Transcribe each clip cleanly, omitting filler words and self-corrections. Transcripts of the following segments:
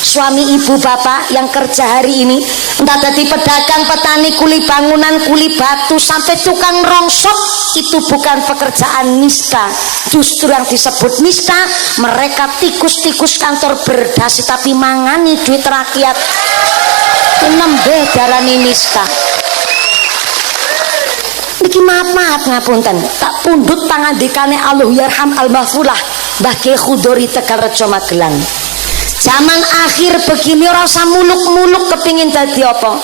suami ibu bapak yang kerja hari ini, entah jadi pedagang, petani, kuli bangunan, kuli batu, sampai tukang rongsok, itu bukan pekerjaan nista. Justru yang disebut nista, mereka tikus-tikus kantor berdasi tapi mangani duit rakyat. Nembe darani nista. Niki maaf ngapunten, tak pundut pangandikane Allah yarham al-mahfulah Mbah Kyai Khudori Tegalrejo Magelang. Zaman akhir begini rasa muluk-muluk kepingin dadi apa?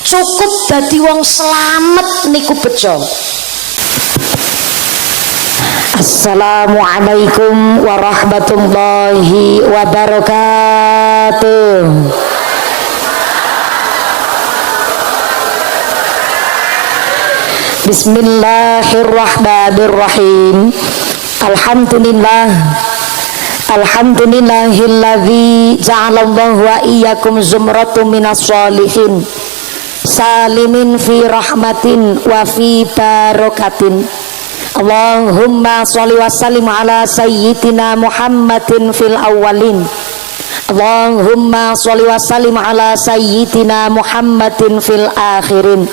Cukup dadi wong selamat niku bejo. Assalamualaikum warahmatullahi wabarakatuh. Bismillahirrahmanirrahim. Alhamdulillahilladzi ja'alallahu wa iyyakum zumratum minas sholihin salimin fi rahmatin wa fi barakatin. Allahumma sholli wa sallim ala sayyidina Muhammadin fil awwalin. Allahumma sholli wa sallim ala sayyidina Muhammadin fil akhirin.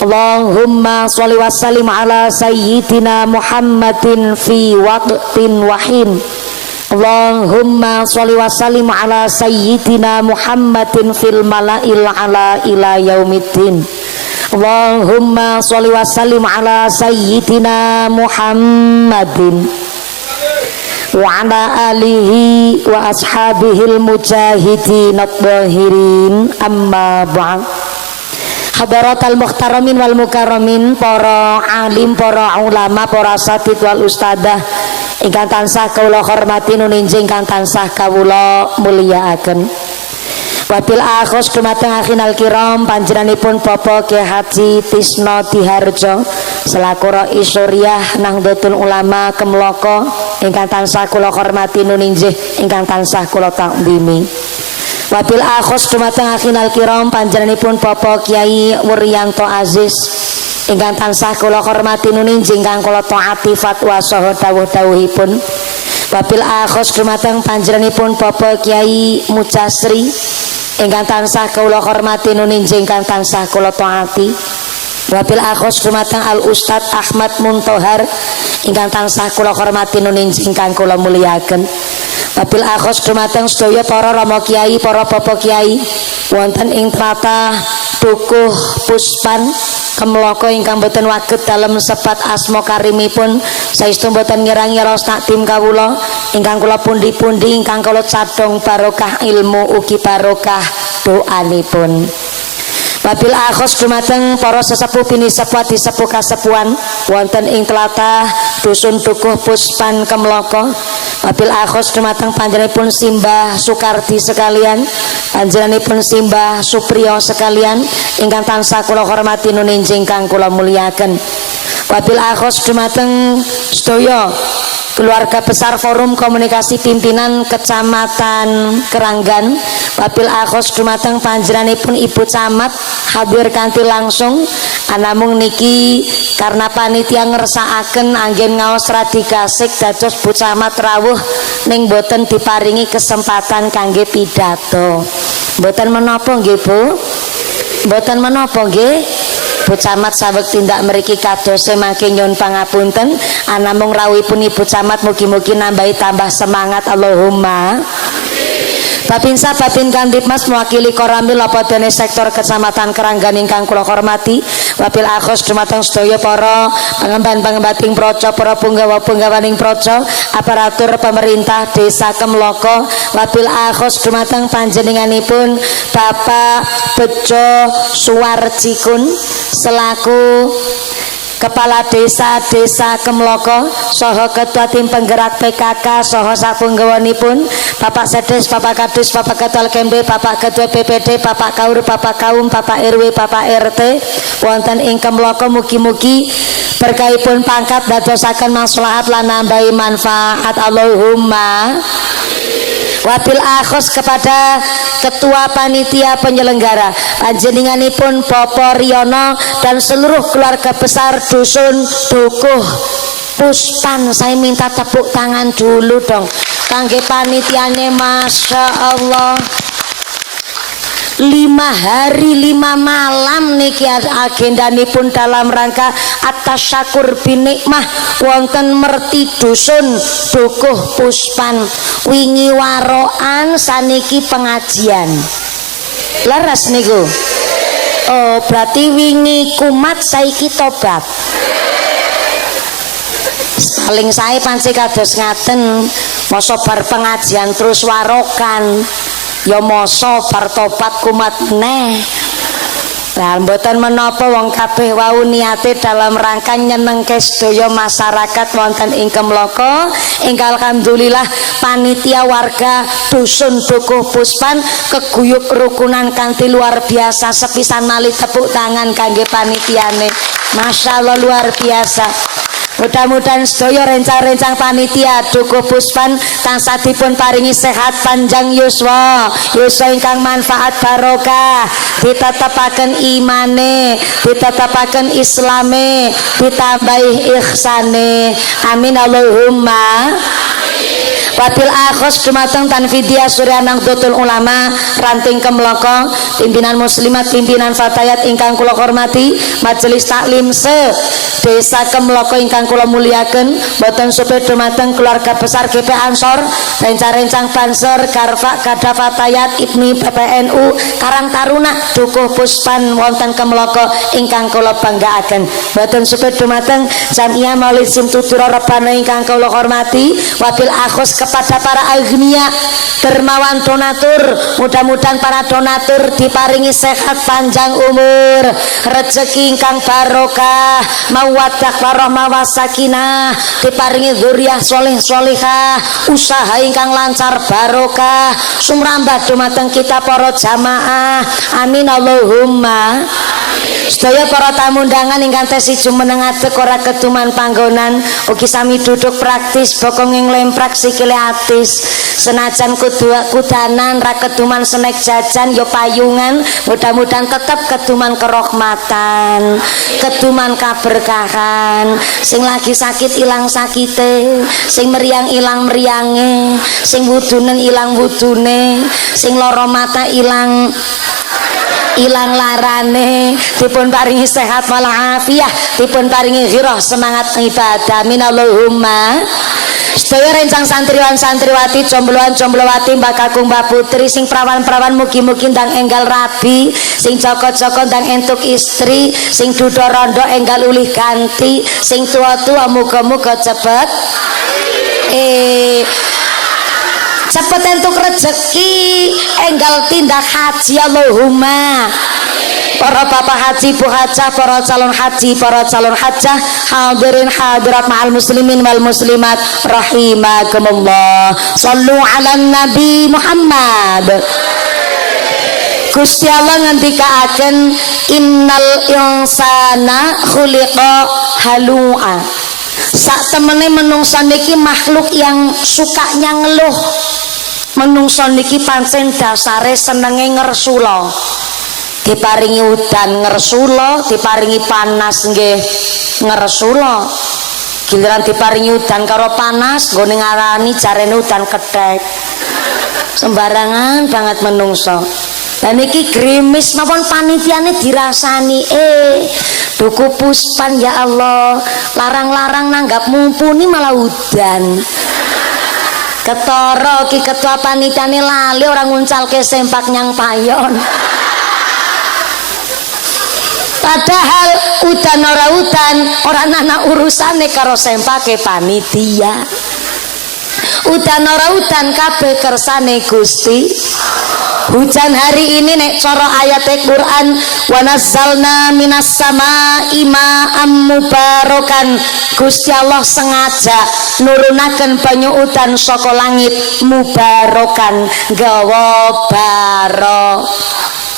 Allahumma sholli wa sallim ala sayyidina Muhammadin fi waqtin wahin. Allahumma sholli wa sallim ala sayyidina Muhammadin fil mala'il ala ila yaumiddin. Allahumma sholli wa sallim ala sayyidina Muhammadin wa ala alihi wa ashabihil mujahidin at-tahirin, amma ba'd. Hadaratul muhtaramin wal mukarramin, para alim, para ulama, para asatid wal ustadzah ingkang tansah kawula hormati nuninjing ingkang tansah kawula mulyakaken. Wabil akhos dumateng akhinal kiram panjenenganipun Bapak Kyai Haji Tisno Diharjo selaku Rais Suriah Nahdlatul Ulama Kemloko ingkang tansah kula hormati nuninjih ingkang tansah kula takdimi. Wabil akhos dumateng akhinal kiram panjenenganipun Bapak Kyai Wuryanto Aziz ingkang tansah kula hormati nuninjing ingkang kula taati fatwa saha dawuh-dawuhipun. Wabil akhos dumateng panjenenganipun Bapak Kyai Mujasri ingkang tansah kula hormati nuninjing ingkang tansah kula taati. Wabil akhos dumateng Al Ustad Ahmad Muntohar ingkang tansah kula hormati nuninjing ingkang kula mulyakaken. Wabil akhos dumateng sedaya para rama kiai, para bapak kiai wonten ing tlatah Dukuh Puspan Kemloko ingkang boten waget dalem sebat asma karimipun saestu boten ngirangi ros takdim kawula ingkang kula pundi-pundi ingkang kula cadhong barokah ilmu ugi barokah doanipun. Wabil akhos dumateng para sesepuh bini sepuh disepuh kasepuhan wonten ing tlatah Dusun Dukuh Puspan Kemloko. Wabil akhos dumateng panjenenganipun Simbah Sukardi sekalian, panjenenganipun Simbah Supriyo sekalian ingkang tansah kula hormati nuninjing ingkang kula mulyakaken. Wabil akhos dumateng sedaya keluarga besar Forum Komunikasi Pimpinan Kecamatan Keranggan. Wabil akhos dumateng panjenenganipun Ibu Camat hadir kanthi langsung anamung niki karena panitia ngersakaken anggen ngaos radi gasik dados Bu Camat rawuh ning boten diparingi kesempatan kangge pidato. Boten menapa nggih Bu? Boten menapa nggih? Bu Camat saweg tindak mriki kadose mangke nyuwun pangapunten anamung rawuhipun Ibu Camat mugi-mugi nambahi tambah semangat Allahumma. Babinsa Babin Kandipmas mewakili Koramil apa dene sektor Kecamatan Keranggan ingkang kula hormati. Wabil akhos dumateng sedaya para pangemban-pangembating praja, para punggawa-punggawaning praja, aparatur pemerintah Desa Kemloko. Wabil akhos dumateng panjenenganipun Bapak Bejo Suwarjikun selaku Kepala Desa Kemloko saha Ketua Tim Penggerak PKK saha sapunggawanipun Bapak Sedes, Bapak Kadis, Bapak Ketua Kemde, Bapak Ketua PPD, Bapak Kaur, Bapak Kaum, Bapak RW, Bapak RT wonten ing Kemloko mugi-mugi berkahipun pangkat dadosaken maslahat lan nambahi manfaat Allahumma. Wabil akhos kepada Ketua Panitia Penyelenggara panjenenganipun Bapak Riono dan seluruh keluarga besar Dusun Dukuh Puspan. Saya minta tepuk tangan dulu dong kangge panitiane, masya Allah. 5 hari 5 malam niki agendanipun dalam rangka at-tasyakur binikmah wonten merti dusun Dukuh Puspan. Wingi waroan saniki pengajian. Leres niku. Oh, berarti wingi kumat saiki tobat. Paling saya panci kados ngaten, masa bar pengajian terus warokan, ya masa bar tobat kumat neh. Lah mboten menapa wong kabeh wau niate dalam rangka nyenengke sedaya masyarakat wonten ing Kemloko. Ingkang alhamdulillah panitia warga dusun Dukuh Puspan keguyub rukunan kanthi luar biasa. Sepisan malih tepuk tangan kangge panitiane. Masyaallah luar biasa. Mudah-mudahan sedaya rencang-rencang panitia Dukuh Puspan tansah dipun paringi sehat panjang yuswa ingkang manfaat barokah, ditetepaken imane, ditetepaken islame, ditambahi ihsane. Amin Allahumma. Wabil akhos dumateng Tanfidiyah Surya Nahdlatul Ulama ranting Kemloko, pimpinan muslimat, pimpinan fatayat ingkang kula hormati, majelis taklim se Desa Kemloko ingkang kula muliaken, boten supaya dumateng keluarga besar GP Ansor, rencang-rencang Banser, Karfa, Kada Fatayat, IPMI, PPNU, Karang Taruna, Dukuh Puspan wonten Kemloko ingkang kula banggaaken, boten supaya dumateng Jamiah Maulid Simtudura Rabbana ingkang kula hormati. Wabil akhos kepada para agnia dermawan donatur, mudah-mudahan para donatur diparingi sehat panjang umur, rezeki ingkang barokah, mawaddah warahmah wasakinah, diparingi dzurriyyah sholih sholihah, usaha ingkang lancar barokah, sumrambah dumateng kita para jamaah. Amin Allahumma. Sedaya para tamu undangan ingkang tesi jumeneng adeg ora keduman panggonan, ugi sami duduk praktis bokong ing lemprak sikile atis. Senajan kudanan ra keduman senek jajan yo payungan, mudah-mudahan tetap keduman kerahmatan, keduman kaberkahan. Sing lagi sakit ilang sakite, sing meriang ilang meriange, sing wudunen ilang wudune, sing lara mata ilang larane, dipun paringi sehat walafiah, dipun paringi ghirah semangat ibadah. Amin Allahumma. Sedaya rencang santriwan santriwati, jombloan jomblowati, mbak kakung mbak putri, sing prawan-prawan mugi-mugi ndang enggal rabi, sing joko-joko ndang entuk istri, sing dudo rondo enggal ulih ganti, sing tua-tua muga-muga cepet cepet entuk rezeki, enggal tindak haji. Allahumma. Para bapak haji, bu hajah, para calon haji, para calon hajah, hadirin hadirat ma'al muslimin wal muslimat rahimakumullah. Sallu ala Nabi Muhammad. Gusti Allah ngendikaaken innal insana khuliqa halu'a. Sak temene menungsa niki makhluk yang sukanya ngeluh. Menungsa niki pancen dasare senenge ngersula. Diparingi udan ngersula, diparingi panas nggih ngersula. Giliran diparingi udan karo panas, nggone ngarani jarene udan kethek. Sembarangan banget menungsa. Dan niki grimis mawon panitiane dirasani Dukuh Puspan ya Allah, larang-larang nanggap mumpuni malah udan. Ketara ki ketua panitiane lali orang nguncalke sempak nyang payon. Padahal udan ora ana urusane karo sempake panitia. Udan ora udan kabeh kersane Gusti. Hujan hari ini nek cara ayat Quran, wa nazzalna minas samaa'i ma'am mubarakan. Gusti Allah sengaja nurunaken banyu udan saka langit mubarakan, gawa baro.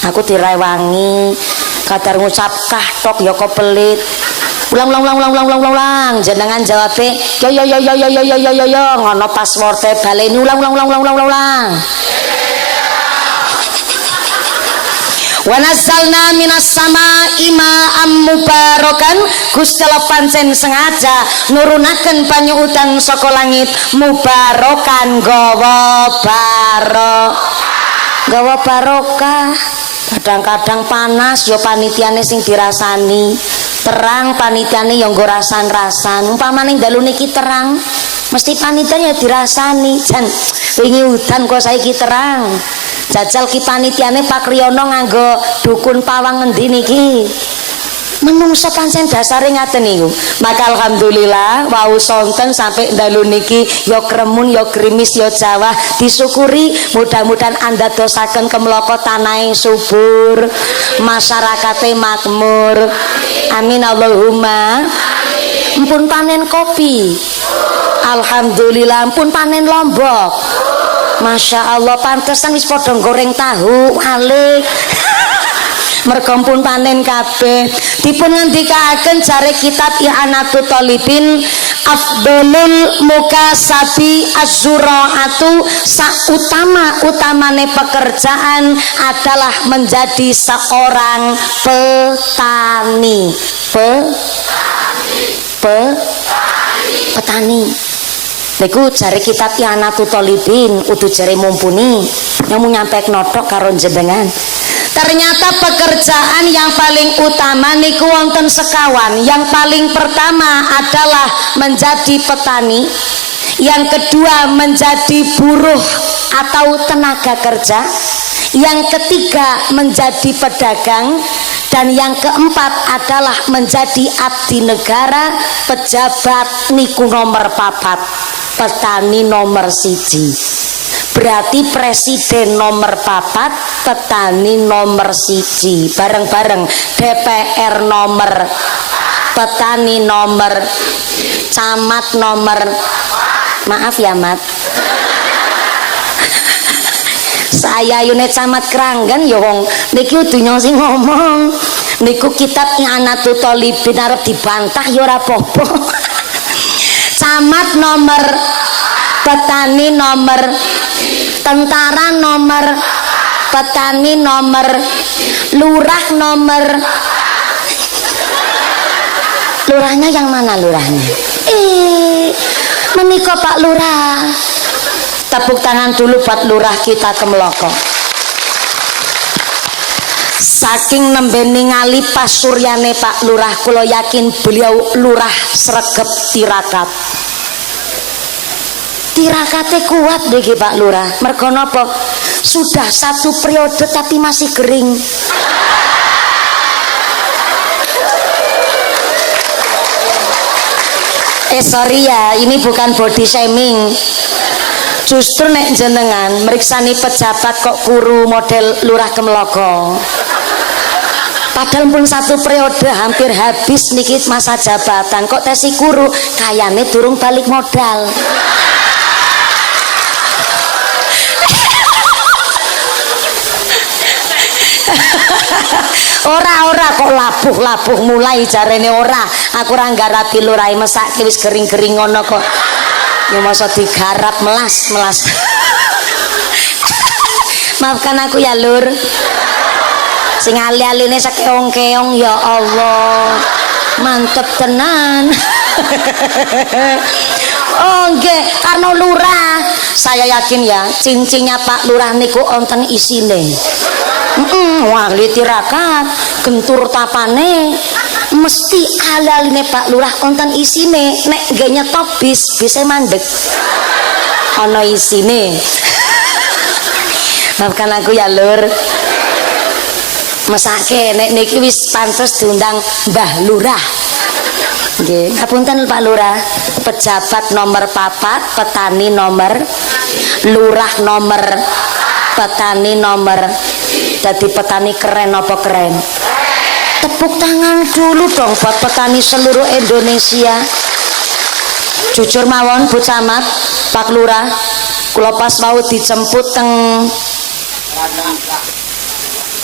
Aku direwangi kadar ngucap kahtok ya kok pelit. Ulang jenengan jawab yo ngono passworde baleni ulang. Wa nazzalna minas samaa'i ma'am mubarakan. Gusti Allah pancen sengaja nurunaken banyu udan saka langit mubarakan gawa barokah. Kadang-kadang panas yo panitiane sing dirasani, terang panitiane yo nggo rasan-rasan. Umpamane dalu niki terang, mesti panitiane dirasani. Jan wingi udan kok saiki terang. Jajal ki panitiane Pak Riyono nganggo dukun pawang ngendi niki. Menungso pancen dasare ngaten niku. Maka alhamdulillah wau sonten sampai dalu niki yo kremun yo grimis yo Jawa disyukuri. Mudah-mudahan anda dosaken kemloko tanah subur, masyarakate makmur. Amin Allahumma. Mpun panen kopi, alhamdulillah. Mpun panen lombok, masya Allah. Pantesan wis padha goreng tahu alik. Merga pun panen kabeh. Dipun ngendikaken jare kitab I'anatul Thalibin, afdalul mukasabi az-zuraatu, utama-utamane pekerjaan adalah menjadi seorang petani. Petani. Niku jare kitab I'anatul Thalibin udu jare mumpuni yang nyampe notok karo jenengan. Ternyata pekerjaan yang paling utama niku wonten sekawan. Yang paling pertama adalah menjadi petani, yang kedua menjadi buruh atau tenaga kerja, yang ketiga menjadi pedagang, dan yang keempat adalah menjadi abdi negara, pejabat niku nomor papat, petani nomor siji. Berarti presiden nomor papat, petani nomor siji. Bareng-bareng DPR nomor, petani nomor, camat nomor, maaf ya mat, saya unit camat Keranggan ya wong niki dunya sing ngomong. Niku kitab I'anatul Thalibin arep dibantah ya ora apa-apa. Camat nomor, petani nomor, tentara nomor, petani nomor, lurah nomor. Lurahnya yang mana lurahnya? Menika Pak Lurah. Tepuk tangan dulu buat lurah kita Kemloko. Saking nembe ningali pasuryane Pak Lurah, kula yakin beliau lurah sregep tirakat. Tirakate kuat niki Pak Lurah. Mergo napa? Sudah satu periode tapi masih kering. Sorry ya, ini bukan body shaming. Justru nek jenengan meriksani pejabat kok kuru model Lurah Kemloko. Padahal pun satu periode hampir habis niki masa jabatan, kok tesi kuru, kayane durung balik modal. Ora kok labuh mulai jarene ora. Aku ora nggarap lurahe mesake wis kering-kering ngono kok. Ya masa digarap melas. Maafkan aku ya Lur. Sing ali-aline sakeong-keong ya Allah. Mantep tenan. Oh nggih, karena Lurah. Saya yakin ya, cincinnya Pak Lurah niku wonten isine. Wali tirakat, gentur tapane, mesti alaline Pak Lurah wonten isine. Nek nggih nyetop bis bisa mandek. Ana isine. Maafkan aku ya Lur. Mesake nek niki wis pantes diundang Mbah Lurah. Nggih, ngapunten Pak Lurah. Pejabat nomor papat, petani nomor, lurah nomor, petani nomor. Jadi petani keren apa keren? Tepuk tangan dulu dong buat petani seluruh Indonesia. Jujur mawon Bu Camat, Pak Lurah, kula pas mau dijemput teng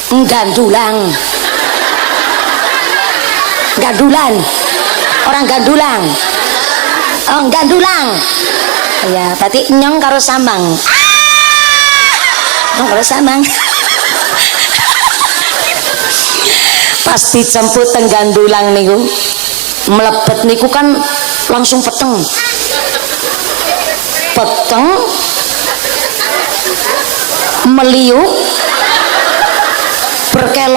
Gandulan. Orang Gandulang. Oh, Gandulang. Ya, berarti nyong karo samang. Karo samang. Pas dijemput teng Gandulang niku, mlebet niku kan langsung peteng. Meliuk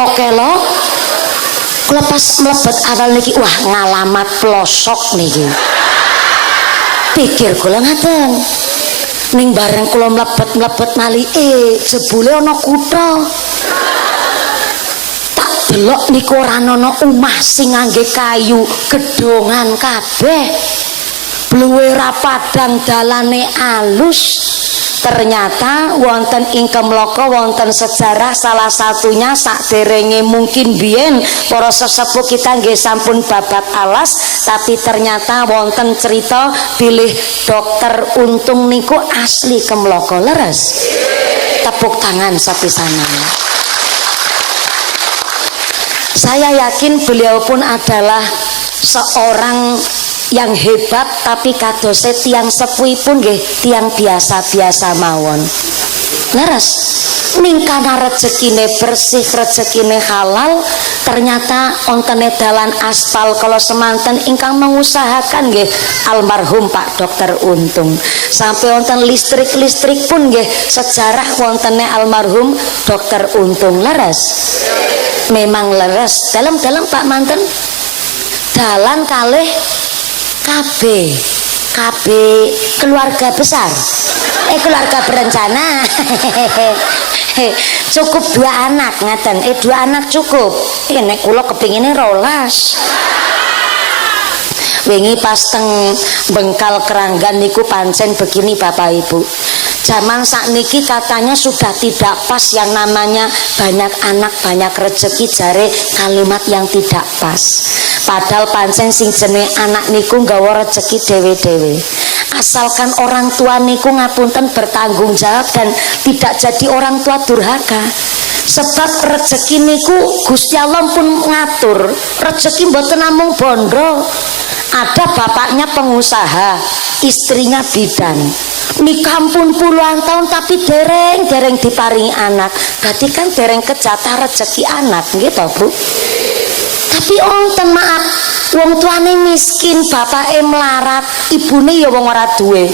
kelok-kelok. Kula pas mlebet awal niki wah ngalamat pelosok niki. Pikir kula ngaten. Ning bareng kula mlebet malih jebule ana kutha. Tak delok niku ora ana omah sing ngangge kayu, gedhongan kabeh. Bluwe ra padang dalane alus. Ternyata wonten ing Kemloko wonten sejarah, salah satunya sakderenge mungkin biyen para sesepuh kita nggih sampun babat alas, tapi ternyata wonten cerita bilih dokter Untung niku asli Kemloko. Leres tepuk tangan sepisanan. Saya yakin beliau pun adalah seorang yang hebat, tapi kadose tiang sepuhipun nggih tiang biasa-biasa mawon. Leres ning kana rezekine bersih, rezekine halal, ternyata ontene dalan aspal kalau semanten ingkang mengusahakan nggih almarhum Pak Dokter Untung. Sampai wonten listrik pun nggih sejarah wontene almarhum Dokter Untung. Leres memang leres dalam Pak manten dalan kalih KB keluarga besar keluarga berencana cukup 2 anak ngaten 2 anak cukup nek kula kepingine 12 wingi pas teng Bengkal Keranggan niku pancen begini Bapak Ibu, zaman sakniki katanya sudah tidak pas yang namanya banyak anak banyak rezeki, jare kalimat yang tidak pas. Padahal pancen sing jenenge anak niku nggawa rezeki dewe-dewe. Asalkan orang tua niku ngapunten bertanggung jawab dan tidak jadi orang tua durhaka. Sebab rezeki niku Gusti Allah pun ngatur. Rezeki mboten namung bondo. Ada bapaknya pengusaha, istrinya bidan. Nikah pun puluhan tahun tapi dereng diparingi anak. Berarti kan dereng kejatah rezeki anak gitu Bu. Tapi onten maaf, wong tuane miskin, bapake melarat, ibune ya wong ora duwe.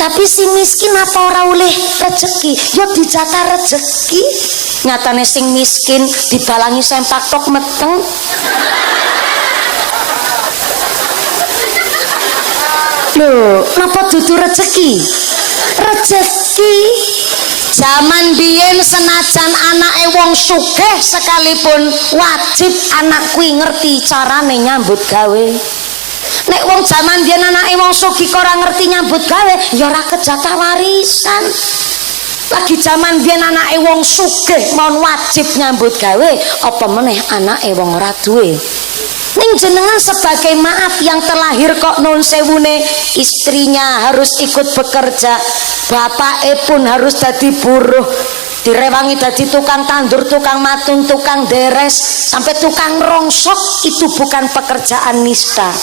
Tapi si miskin apa ora oleh rezeki? Ya dijatah rezeki. Nyatane sing miskin dibalangi sempak tok meteng. Loh, napa dudu rezeki? Rezeki zaman biyen senajan anake wong sugih sekalipun wajib anak kuwi ngerti carane nyambut gawe. Nek wong zaman biyen anake wong sugih kok ora ngerti nyambut gawe, ya ora kejatah warisan. Lagi zaman biyen anake wong sugih mon wajib nyambut gawe, apa meneh anake wong ora duwe. Ning jenengan sebagai maaf yang terlahir kok nun sewune istrinya harus ikut bekerja, bapake pun harus jadi buruh, direwangi jadi tukang tandur, tukang matun, tukang deres, sampai tukang rongsok. Itu bukan pekerjaan nista.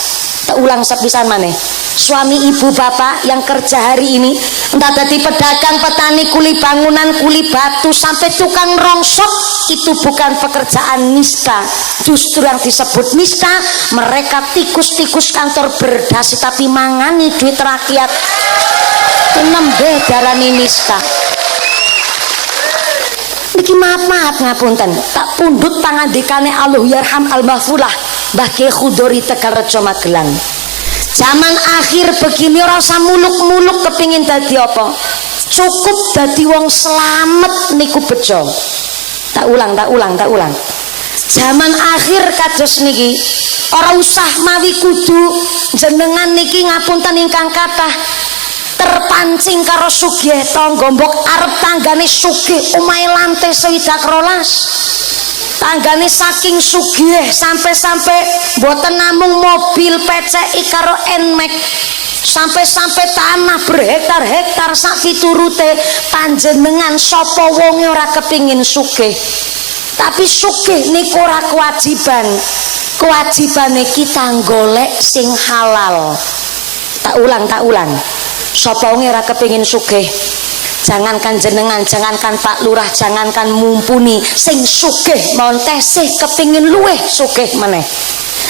Tak ulang sepisan maneh. Suami ibu bapak yang kerja hari ini entah jadi pedagang, petani, kuli bangunan, kuli batu, sampai tukang rongsok, itu bukan pekerjaan nista. Justru yang disebut nista, mereka tikus-tikus kantor berdasi tapi mangani duit rakyat. Nembe darani nista. Niki maaf ngapunten, tak pundut pangandikane Allah yarham al-mahfulah Mbah Kyai Khudori Tegalrejo Magelang. Zaman akhir begini ora usah muluk-muluk kepingin dadi apa, cukup dadi wong selamat niku bejo. Tak ulang. Zaman akhir kados niki ora usah mawi kudu jenengan niki ngapunten ingkang kathah terpancing karo sugih tangga, mbok arep tanggane sugih omahe lantai 12, tanggane saking sugih sampai mboten namung mobil PCI karo Nmax, sampai tanah berhektar-hektar sak piturute. Panjenengan sapa wonge ora kepingin sugih, tapi sugih niku ora kewajibane kita golek sing halal. Tak ulang. Sapa wong ora kepengin sugih, jangankan jenengan, jangankan Pak Lurah, jangankan mumpuni, sing sugih mawon tesih kepengin luweh sugih meneh.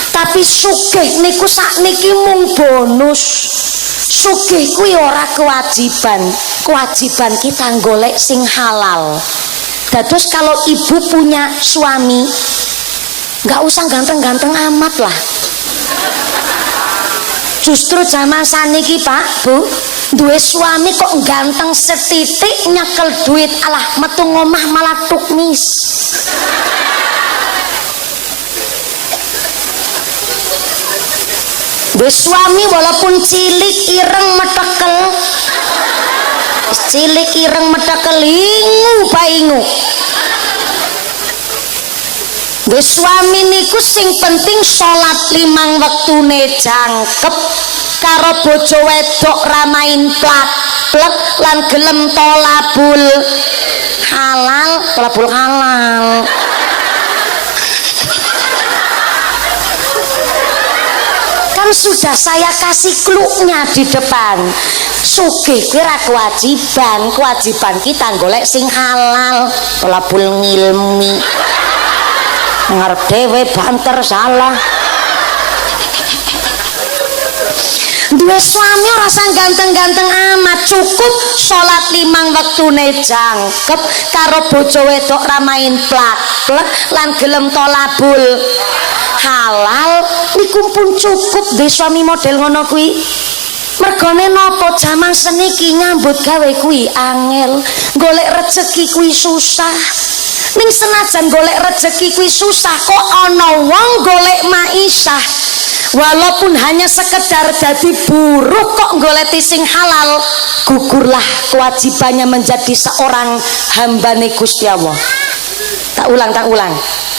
Tapi sugih niku sakniki mung bonus. Sugih kuwi ora kewajiban kita golek sing halal. Terus kalau ibu punya suami, nggak usah ganteng-ganteng amat lah. Justru zaman saniki Pak Bu, duwe suami kok ganteng setitik nyekel duit, alah metu ngomah malah tukmis. Duwe suami walaupun cilik ireng metekel, cilik ireng metekel ingu paingu. Duwe suami niku sing penting salat 5 wektune jangkep, karo bojo wedok ramain plak-plek lan gelem tolabul halal, tolabul halal. Kan sudah saya kasih clue-nya di depan. Sugih kira kewajiban kita golek sing halal, tolabul ngilmi. Ngarep dhewe banter salah. Duwe suami rasa ganteng-ganteng amat, cukup salat 5 wektune jangkep, karo bojo wedok ramain plak-plek lan gelem tolabul halal, niku pun cukup dhe suami model ngono kuwi. Mergone napa jaman seniki nyambut gawe kuwi angel, golek rezeki kuwi susah. Ning senajan golek rezeki kuwi susah, kok ana wong golek maisah walaupun hanya sekedar dadi buruh kok golek sing halal. Gugurlah kewajibannya menjadi seorang hambane Gusti Allah. Tak ulang,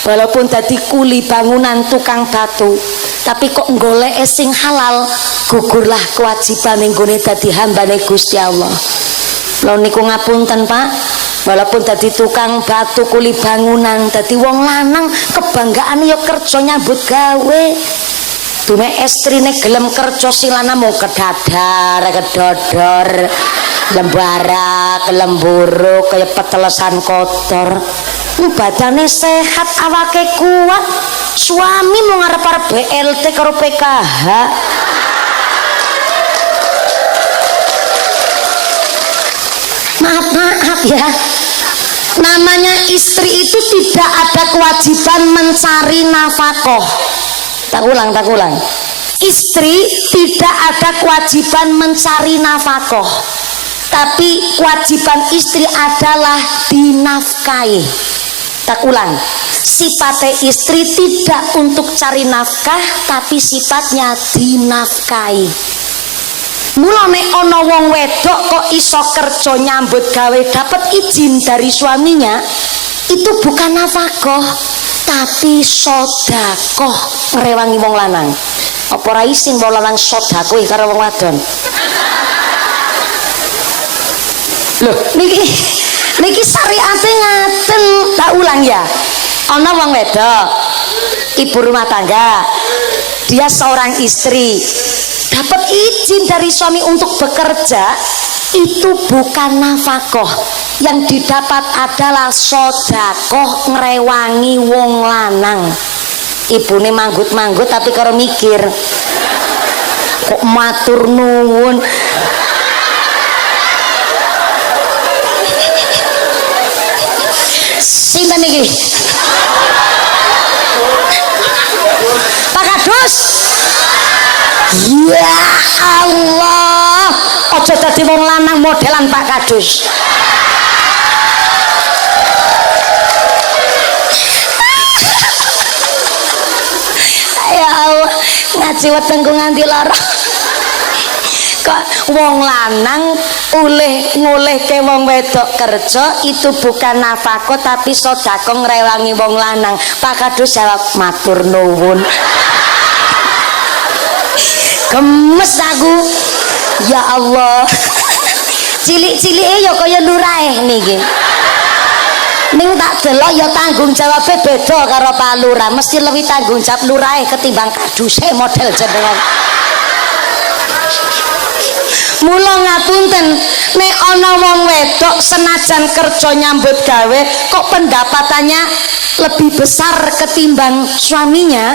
walaupun dadi kuli bangunan tukang batu, tapi kok golek sing halal, gugurlah kewajiban nggone dadi hambane Gusti Allah. Lho niku ngapunten Pak, walaupun dadi tukang batu kuli bangunan, dadi wong lanang kebanggaan ya kerja nyambut gawe. Dume estrine gelem kerja silana mau kedadar, kedodor, lembara, kelemburu kaya petelesan kotor. Badane sehat, awake kuat, suami mau ngarep-arep BLT karo PKH. Maaf ya, namanya istri itu tidak ada kewajiban mencari nafkah. Tak ulang, istri tidak ada kewajiban mencari nafkah, tapi kewajiban istri adalah dinafkahi. Tak ulang, sifatnya istri tidak untuk cari nafkah, tapi sifatnya dinafkahi. Mulane ana wong wedok kok iso kerja nyambut gawe dapat izin dari suaminya, itu bukan nafkah tapi sedekah ngrewangi wong lanang. Apa ora isin wong lanang sedekah karo wong wadon? Loh, niki syariate ngaten. Tak ulang ya. Ana wong wedok, ibu rumah tangga, dia seorang istri, dapat izin dari suami untuk bekerja, itu bukan nafkah. Yang didapat adalah sedekah ngrewangi wong lanang. Ibune manggut-manggut tapi karo mikir, kok matur nuwun. Sinten iki? Pak Kadus. Ya Allah, ojo dadi wong lanang modelan Pak Kadus. Ya Allah, ngaji wetengku nganti lara. Kok wong lanang ngolehke wong wedok kerja itu bukan nafkah tapi sedekah ngrewangi wong lanang. Pak Kadus jawab matur nuwun. Gemes aku. Ya Allah. Cilik-cilike ya kaya lurae niki. Ning tak delok ya tanggung jawabnya beda karo Pak Lurah. Mesti lebih tanggung jawab lurae ketimbang kaduse model jenengan. Mula ngapunten, nek ana wong wedok senajan kerja nyambut gawe kok pendapatannya lebih besar ketimbang suaminya,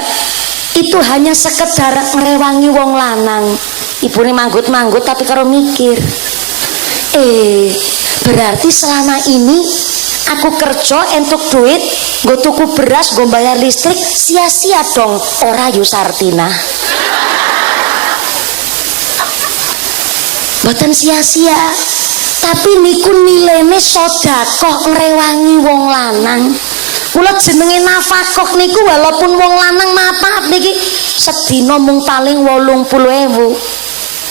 itu hanya sekedar ngrewangi wong lanang. Ibune manggut-manggut tapi karo mikir, berarti selama ini Aku kerja entuk duit, nggo tuku beras, nggo bayar listrik, sia-sia dong. Ora Yusartina. Mboten sia-sia. Tapi niku nilene sedekah ngrewangi wong lanang. Kula jenenge nafkah niku walaupun wong lanang maaf niki sedina mung paling 80.000.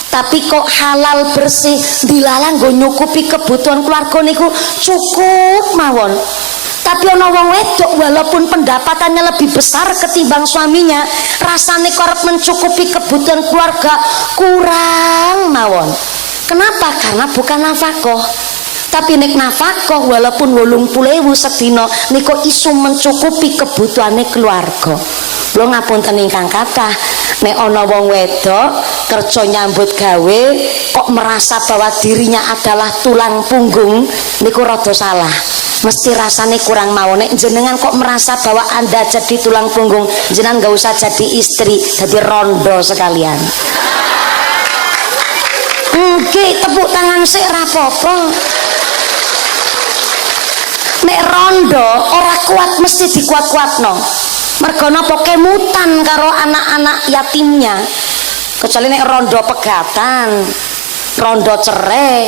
Tapi kok halal bersih dilalang nggo nyukupi kebutuhan keluarga niku cukup mawon. Tapi ana wong wedok walaupun pendapatannya lebih besar ketimbang suaminya, rasane korep mencukupi kebutuhan keluarga kurang mawon. Kenapa? Karena bukan nafkah. Tapi nek nafkah walaupun 80.000 sedina niku iso mencukupi kebutuhane keluarga. Lho ngapunten ingkang kathah, nek ana wong wedok kerja nyambut gawe kok merasa bahwa dirinya adalah tulang punggung, niku rada salah. Mesti rasane kurang mau. Nek jenengan kok merasa bahwa Anda jadi tulang punggung, jenengan gak usah jadi istri, jadi rondo sekalian. Nggih, tepuk tangan sik ora apa-apa. Nek rondo ora kuat mesti dikuat-kuatno. Mergo napa kemutan karo anak-anak yatimnya. Kecuali nek rondo pegatan, rondo cerai.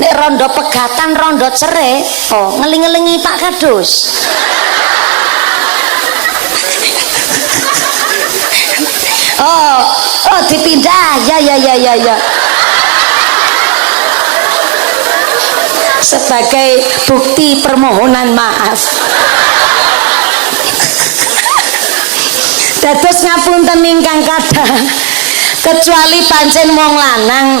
Nek rondo pegatan, rondo cerai, oh ngeling-ngelingi Pak Kadus. Oh dipindah, ya. Sebagai bukti permohonan maaf. Dados ngapunten ingkang kathah, kecuali pancen wong lanang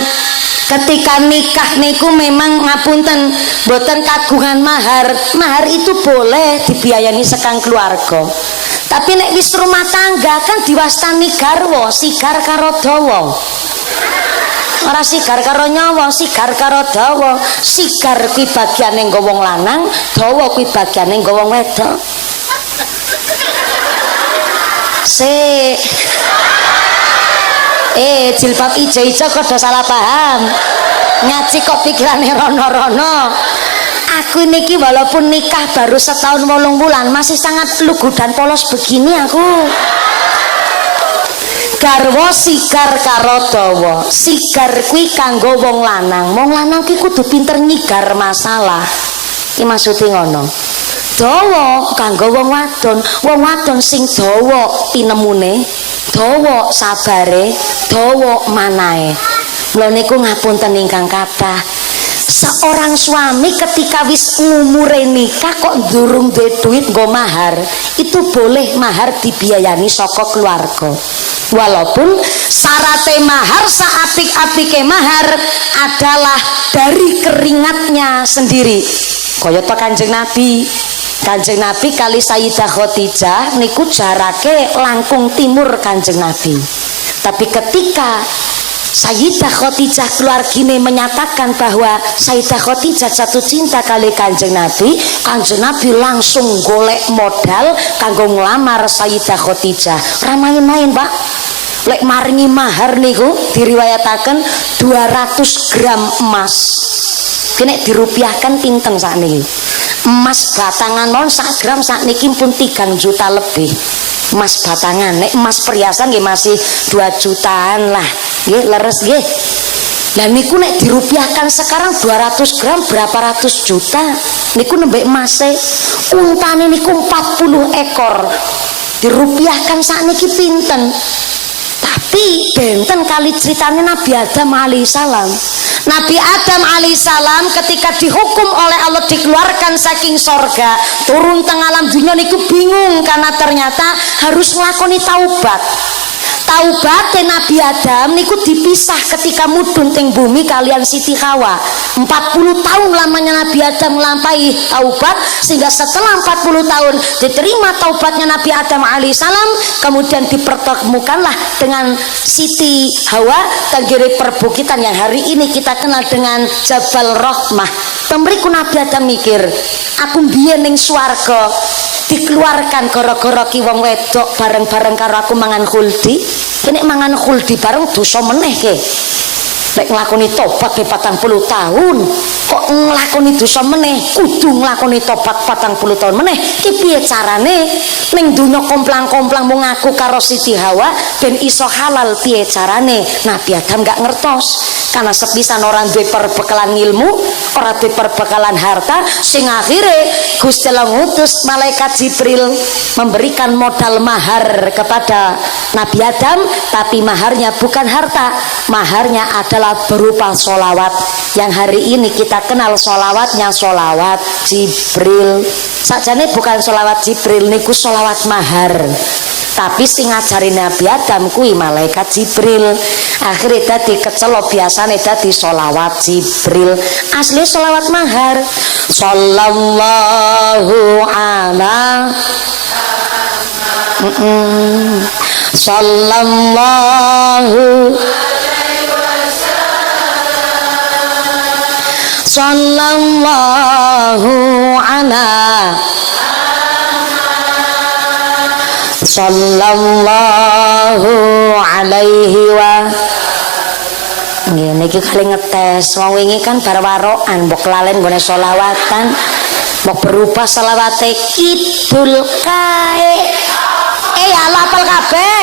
ketika nikah niku memang ngapunten boten kagungan mahar. Mahar itu boleh dibiayani sekang keluarga. Tapi nek wis rumah tangga kan diwastani garwa, sigar karo dawa. Ora sigar karo nyawa, sigar karo dawa. Sigar kuwi bagiane nggo wong lanang, dawa kuwi bagiane nggo wong wedok. Jilbab ijo-ijo kok salah paham. Ngaji kok pikirane rono-rono. Aku niki walaupun nikah baru setahun 8 bulan masih sangat lugu dan polos begini aku. Garwa sigar karo dawa. Sigar kuwi kanggo wong lanang. Wong lanang ki kudu pinter nyigar masalah. Iki maksude ngono. Dawa kanggo wong wadon. Wong wadon sing dawa tinemune, dawa sabare, dawa manahe. Mula niku ngapunten ingkang kathah. Seorang suami ketika wis ngumure nikah kok durung duwe duit nggo mahar, itu boleh mahar dibiayani saka keluarga. Walaupun syarat mahar saapik-apike mahar adalah dari keringatnya sendiri. Kaya to Kanjeng Nabi kali Sayyidah Khadijah niku jarake langkung timur Kanjeng Nabi. Tapi ketika Sayyidah Khadijah keluargine menyatakan bahwa Sayyidah Khadijah jatuh cinta kali Kanjeng Nabi langsung golek modal kanggo nglamar Sayyidah Khadijah. Ora main-main, Pak. Lek maringi mahar niku diriwayataken 200 gram emas. Kene dirupiahkan pinten sakniki. Emas batangan non sak gram sakniki pun 3 juta lebih. Emas batangan, nek emas perhiasan nggih masih 2 jutaan lah. Nggih leres nggih. Lah niku nek dirupiahkan sekarang 200 gram berapa ratus juta. Niku nembe emase untane niku 40 ekor. Dirupiahkan sakniki pinten? Tapi benten kali ceritanya Nabi Adam alaihissalam. Nabi Adam alaihissalam ketika dihukum oleh Allah dikeluarkan saking sorga turun tengah alam dunia niku bingung karena ternyata harus ngelakoni taubat. Taubatnya Nabi Adam niku dipisah ketika mudhun teng bumi kalian Siti Hawa. 40 tahun lamanya Nabi Adam melampaui taubat sehingga setelah 40 tahun diterima taubatnya Nabi Adam alaihissalam, kemudian dipertemukanlah dengan Siti Hawa tanggiri perbukitan yang hari ini kita kenal dengan Jabal Rahmah. Pemberiku Nabi Adam mikir, aku biyen ning swarga dikeluarkan gara-gara ki wong wedok bareng-bareng karo aku mangan khuldi. Kene mangan khuldi bareng dosa meneh ke. Lek nglakoni tobat ke 40 tahun kok nglakoni dosa meneh kudu nglakoni tobat 40 tahun meneh ki piye carane ning donya komplang-komplang mung ngaku karo Siti Hawa ben iso halal piye carane Nabi Adam gak ngertos karena sepisan orang duwe perbekalan ilmu ora duwe perbekalan harta sing akhire Gusti Allah ngutus malaikat Jibril memberikan modal mahar kepada Nabi Adam tapi maharnya bukan harta maharnya adalah berupa sholawat yang hari ini kita kenal sholawatnya sholawat Jibril sakjane bukan sholawat Jibril niku sholawat mahar tapi sing ngajari Nabi Adam kuwi malaikat Jibril akhirnya dadi kecelo biasane dadi sholawat Jibril asli sholawat mahar sallallahu ala sallallahu sallallahu ala sallallahu alaihi wa niki kali ngetes wong wingi kan bar warokan mbok lalen nggone selawatan mbok berubah selawate kidul kae ya lapal kabeh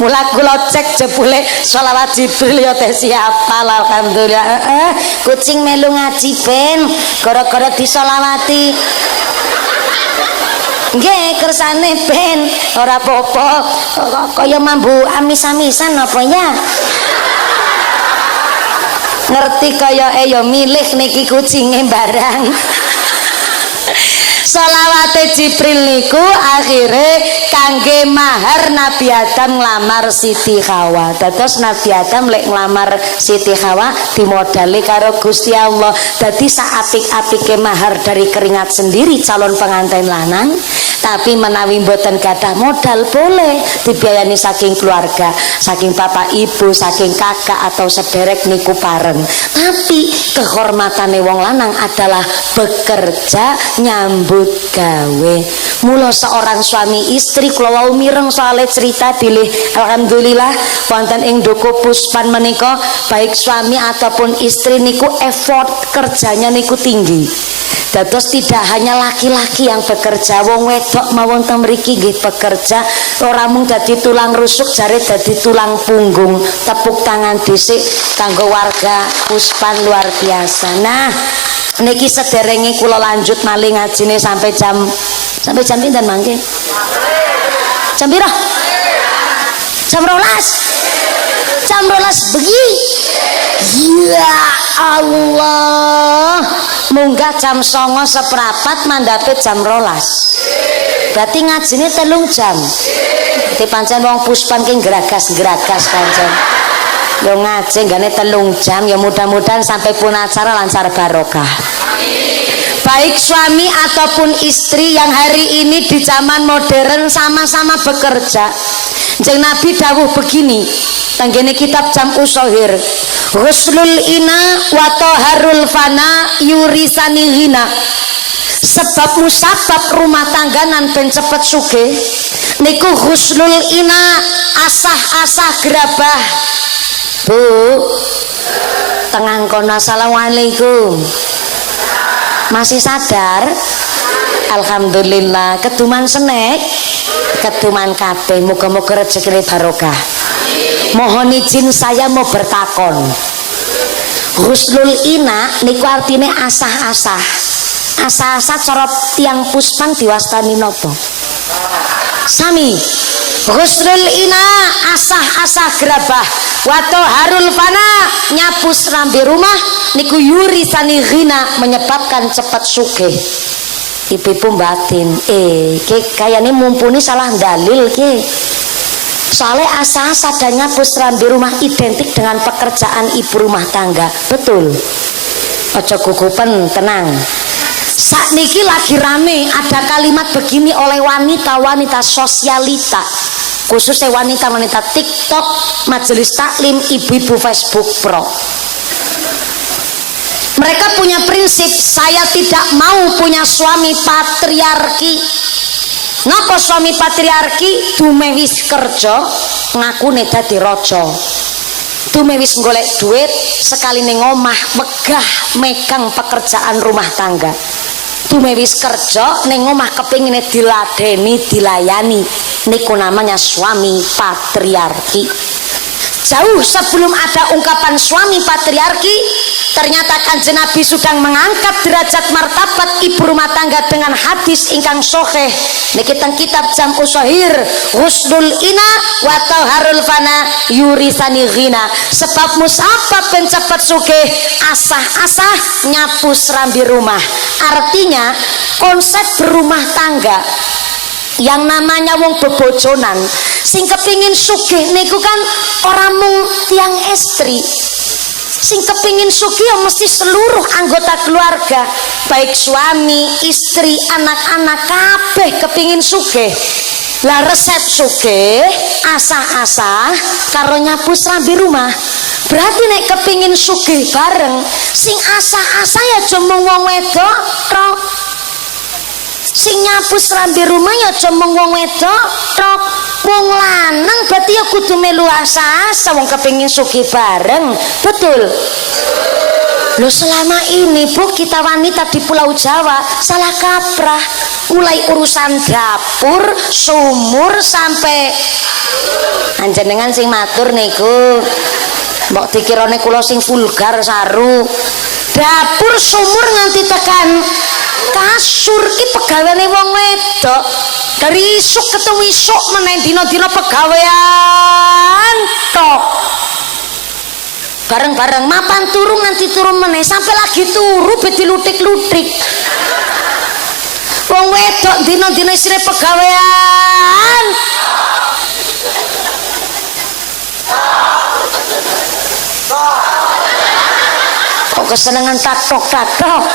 mula kula cek jebule sholawat Jibril ya teh siapa alhamdulillah kucing melu ngaji ben gara-gara disolawati nggih kersane ben ora apa-apa kaya mambu amis-amisan apa ya ngerti kaya ya milih niki kucinge barang sholawate Jibril niku akhire kangge mahar Nabi Adam nglamar Siti Hawa dados Nabi Adam lek nglamar Siti Hawa dimodali karo Gusti Allah dadi saapik-apike mahar dari keringat sendiri calon pengantin lanang tapi menawi mboten gadah modal boleh dibiayani saking keluarga saking bapak ibu saking kakak atau sederek niku pareng tapi kehormatane wong lanang adalah bekerja nyambut gawe mula seorang suami istri kula wau mireng soal cerita bilih alhamdulillah wonten ing Doko Puspan menika baik suami ataupun istri niku effort kerjanya niku tinggi dados tidak hanya laki-laki yang bekerja wong wedok mawon teng mriki nggih bekerja ora mung dadi tulang rusuk jare dadi tulang punggung tepuk tangan dhisik kanggo warga Puspan luar biasa nah niki sederenge kula lanjut malih ngajine sampai jam pinten mangke? Jam pira? Jam 12. Jam 12 bengi. Ya Allah. Munggah jam 09.15 mandhape jam 12. Berarti ngajine 3 jam. Dadi pancen wong Puspan ki geragas-geragas pancen. Yo ngaji gane 3 jam ya mudah-mudahan sampai pun acara lancar barokah. Baik suami ataupun istri yang hari ini di zaman modern sama-sama bekerja. Jeng Nabi dawuh begini, tenggene kitab Jam'u Shohir, Ghuslul ina wa toharul fana yurisani hina. Sebab musabab rumah tangganan ben cepet sugih niku ghuslul ina asah-asah gerabah. Bu tengah kono assalamualaikum masih sadar alhamdulillah keduman senek keduman kabeh muga-muga rezekine barokah mohon izin saya mau bertakon ghuslul ina niku artine asah-asah asah-asah cara tiang Puspan diwastani napa sami ghuslul ina asah-asah gerabah wato harul fana nyapu serambi rumah niku yurisani ghina menyebabkan cepat sugih ibu-ibu batin ke kayaknya mumpuni salah dalil ke soalnya asa-asa dan nyapu serambi rumah identik dengan pekerjaan ibu rumah tangga betul ojo gugupen tenang saat niki lagi rame ada kalimat begini oleh wanita-wanita sosialita khususnya wanita-wanita TikTok, majelis taklim, ibu-ibu Facebook Pro. Mereka punya prinsip, saya tidak mau punya suami patriarki. Napa suami patriarki? Dumewis kerja, ngakune dadi raja. Tume wis golek duit sekali ning omah megah megang pekerjaan rumah tangga. Tume wis kerja ning omah kepingine diladeni dilayani, niku namanya suami patriarki. Jauh sebelum ada ungkapan suami patriarki, ternyata Kanjeng Nabi sudah mengangkat derajat martabat ibu rumah tangga dengan hadis ingkang sahih niki teng kitab Jam'u Shahir, Husnul ina wa taharul fana yurisani ghina. Sebab musabab ben cepet sugih, asah-asah nyapu serambi rumah. Artinya konsep berumah tangga yang namanya wong bebojonan sing kepingin sugih niku kan orang mung tiang istri. Sing kepingin sugih ya mesti seluruh anggota keluarga, baik suami, istri, anak-anak kabeh kepingin sugih. Lah resep sugih asah-asah karo nyapu serambi rumah. Berarti nek kepingin sugih bareng sing asah-asah ya cuma wong wedok tok. Sing nyapu serambi rumah ya cuma wong wedok tok. Wong lanang berarti ya kudu melu asa-asa wong kepengin sugih bareng. Betul. Loh selama ini Bu kita wanita di Pulau Jawa salah kaprah, mulai urusan dapur, sumur sampai anjenengan sing matur niku mbok dikirane kula sing vulgar saru. Dapur sumur nganti tekan kasur ki pegaweane wong wedok. Dari isuk ketemu isuk meneh dina-dina pegawean tok. Bareng-bareng mapan turu nganti turu meneh sampai lagi turu bet dilutik-lutik. Wong wedok dina-dina isine pegawean. Kok kesenengan tatok-tatok.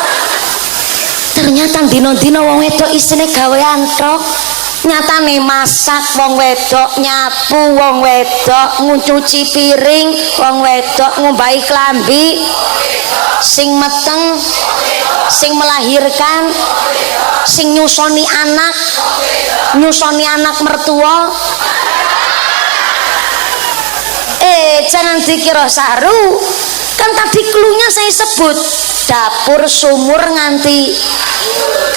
Ternyata dina-dina wong wedok isine gawean tok. Nyatane masak wong wedok, nyapu wong wedok, ngucuci piring wong wedok, ngumbahi klambi, sing meteng, sing melahirkan, sing nyusoni anak mertua. Jangan dikira saru, kan tadi klunya saya sebut dapur, sumur nganti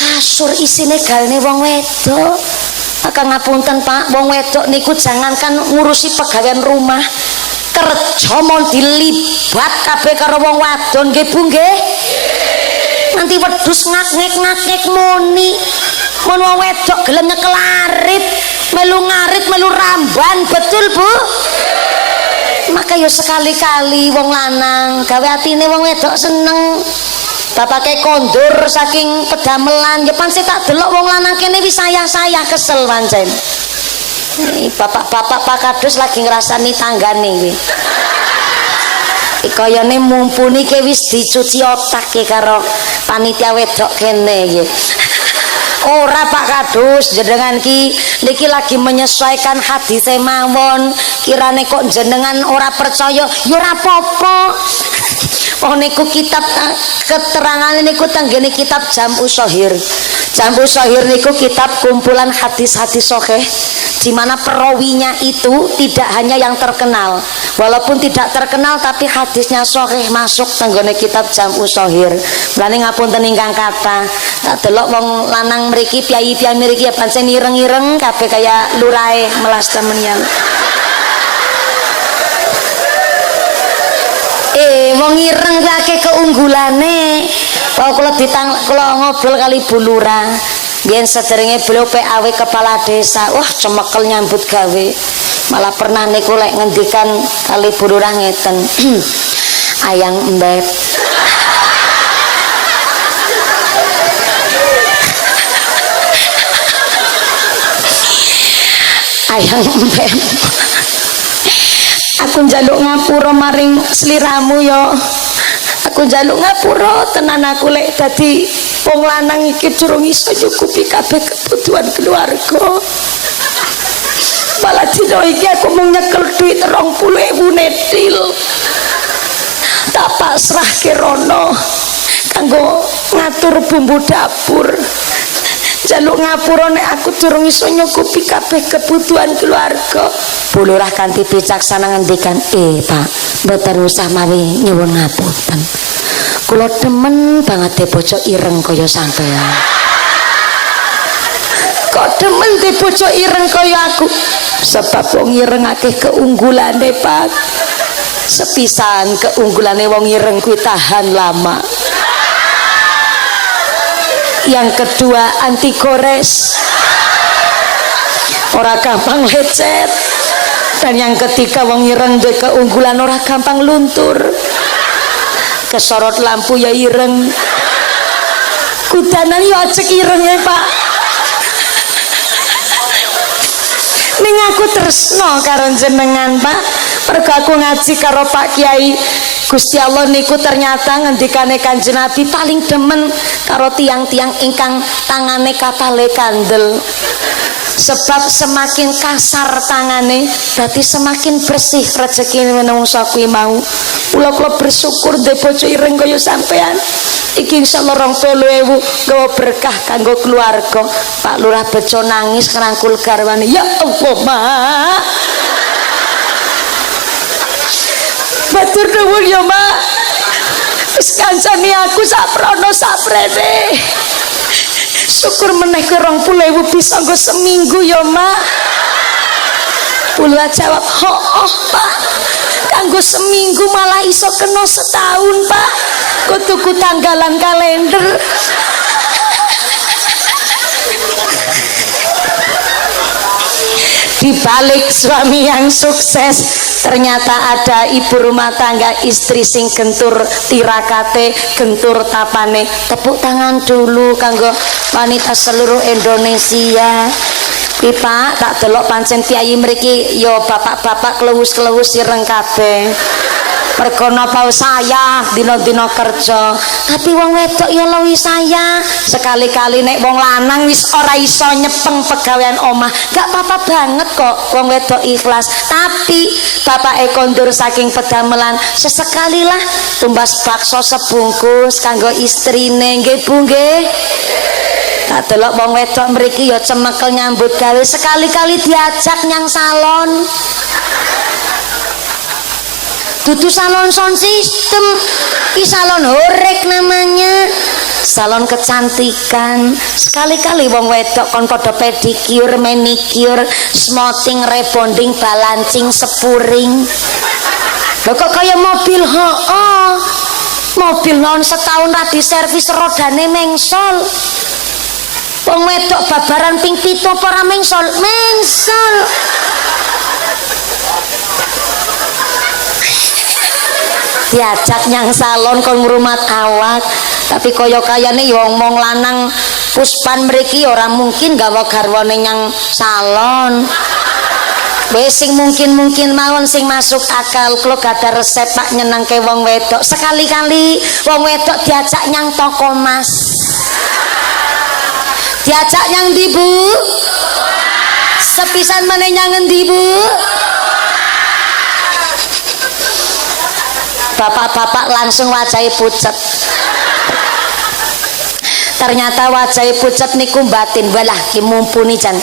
kasur isine galene wong wedok. Akan ngapunten Pak, wong wedok niku jangankan ngurusi pegawaian rumah, kerja mau dilibat kabeh karo wong wadon nggih Bu nggih. Nanti wedhus ngak-ngek muni. Mun wong wedok gelem nyekel arit, melu ngarit, melu ramban, betul Bu? Maka yo sekali-kali wong lanang gawe atine wong wedok seneng. Bapake kondur saking pedamelan ya pancen tak delok wong lanang kene wis sayah-sayah kesel pancen. Bapak-bapak Pak Kadus lagi ngrasani tanggane kuwi. Kayane mumpuni ke wis dicuci otak karo panitia wedok kene iki. Ora Pak Kadus, jenengan ki niki lagi menyesuaikan hadis mawon. Kirane kok jenengan ora percaya ya ora apa-apa. Oh niku kitab keterangan niku tenggene kitab Jam'u Shahir. Jam'u Shahir niku kitab kumpulan hadis-hadis sahih di mana perawinya itu tidak hanya yang terkenal. Walaupun tidak terkenal tapi hadisnya sahih masuk tenggone kitab Jam'u Shahir. Mulane ngapunten ingkang kathah. Tak delok wong lanang mriki piyayi-piyayi mriki ya pancen ireng-ireng kabeh kaya lurae melas temenyan. Wong ireng akeh keunggulane. Kula ngobrol kali Bu Lurah. Biyen sederenge beliau PAW kepala desa. Wah, cemekel nyambut gawe. Malah pernah niku lek ngendikan kali Bu Lurah ngeten. Ayang embet. Ayang embet. Aku njaluk ngapura maring sliramu yo. Aku njaluk ngapura tenan aku lek dadi wong lanang iki durung iso nyukupi kabeh kebutuhan keluarga. Malah dina iki aku mung nyekel duit 20.000 netil. Tak pasrahke rono kanggo ngatur bumbu dapur. jaluk ngapura nek aku durung iso nyukupi kabeh kebutuhan keluarga. Bu Lurah kanthi bijaksana ngendikan, Pak, mboten usah mawi nyuwun ngapunten. Kula demen banget de bojo ireng kaya sampean. Kok demen de bojo ireng kaya aku? Sebab wong ireng akeh keunggulane, Pak. Sepisan keunggulane wong ireng kuwi tahan lama. Yang kedua anti gores, ora gampang lecet. Dan yang ketiga wong ireng duwe keunggulan ora gampang luntur. Kesorot lampu ya ireng, kudanan ya cek ireng ya Pak. Ning aku tresno karo jenengan Pak, mergo aku ngaji karo Pak Kiai. Gusti Allah niku ternyata ngendikane Kanjeng Nabi paling demen karo tiang-tiang ingkang tangane kapale kandel. Sebab semakin kasar tangane berarti semakin bersih rezeki menungso kuwi mau. Kula bersyukur ndek bojo ireng kaya sampean. Iki insyaallah 20.000 gawa berkah kanggo keluarga. Pak Lurah bejo nangis ngrangkul garwane. Ya Allah, Mak. Batur nuwun ya, Mak. Wis kancani aku saprono saprene. Syukur meneh ke 20.000 bisa nggo seminggu ya Mak. Kula jawab, oh Pak, kanggo seminggu malah iso kena setahun Pak. Kutuku tanggalan kalender. Di balik suami yang sukses ternyata ada ibu rumah tangga, istri sing gentur tirakate, gentur tapane. Tepuk tangan dulu kanggo wanita seluruh Indonesia. Pak, tak delok pancen kiai mriki yo bapak-bapak kelewus-kelewus ireng kabeh. Mergo napa saya dina-dina kerja, tapi wong wedok ya luwih saya. Sekali-kali nek wong lanang wis ora iso nyepeng pegawean omah, gak apa-apa banget kok wong wedok ikhlas. Tapi bapake kondur saking pedamelan, sesekalilah tumbas bakso sebungkus kanggo istrine, nggih Bu nggih. Tak delok wong wedok mriki ya cemekel nyambut gawe, sekali-kali diajak nyang salon. Dudu salon sound system, i salon horek namanya, salon kecantikan. Sekali-kali wong wedok kon padha pedicure, manicure, smoothing, rebonding, balancing, sepuring. Lho kok kaya mobil, mobil non setahun ra diservis rodane mengsol. Wong wedok babaran ping 7 apa ora mengsol? Mengsol. Diajak nyang salon kon ngrumat awak, tapi kaya kayane wong lanang puspan mriki ora mungkin gawa garwane nyang salon. Wis sing mungkin mawon sing masuk akal. Kula gadah resep Pak nyenengke wong wedok. Sekali-kali wong wedok diajak nyang toko Mas. Diajak nyang ndi Bu? Sepisan meneh nyang endi Bu? Bapak-bapak langsung wajahnya pucet. Ternyata wajahnya pucet niku batin. Walah ki mumpuni jan.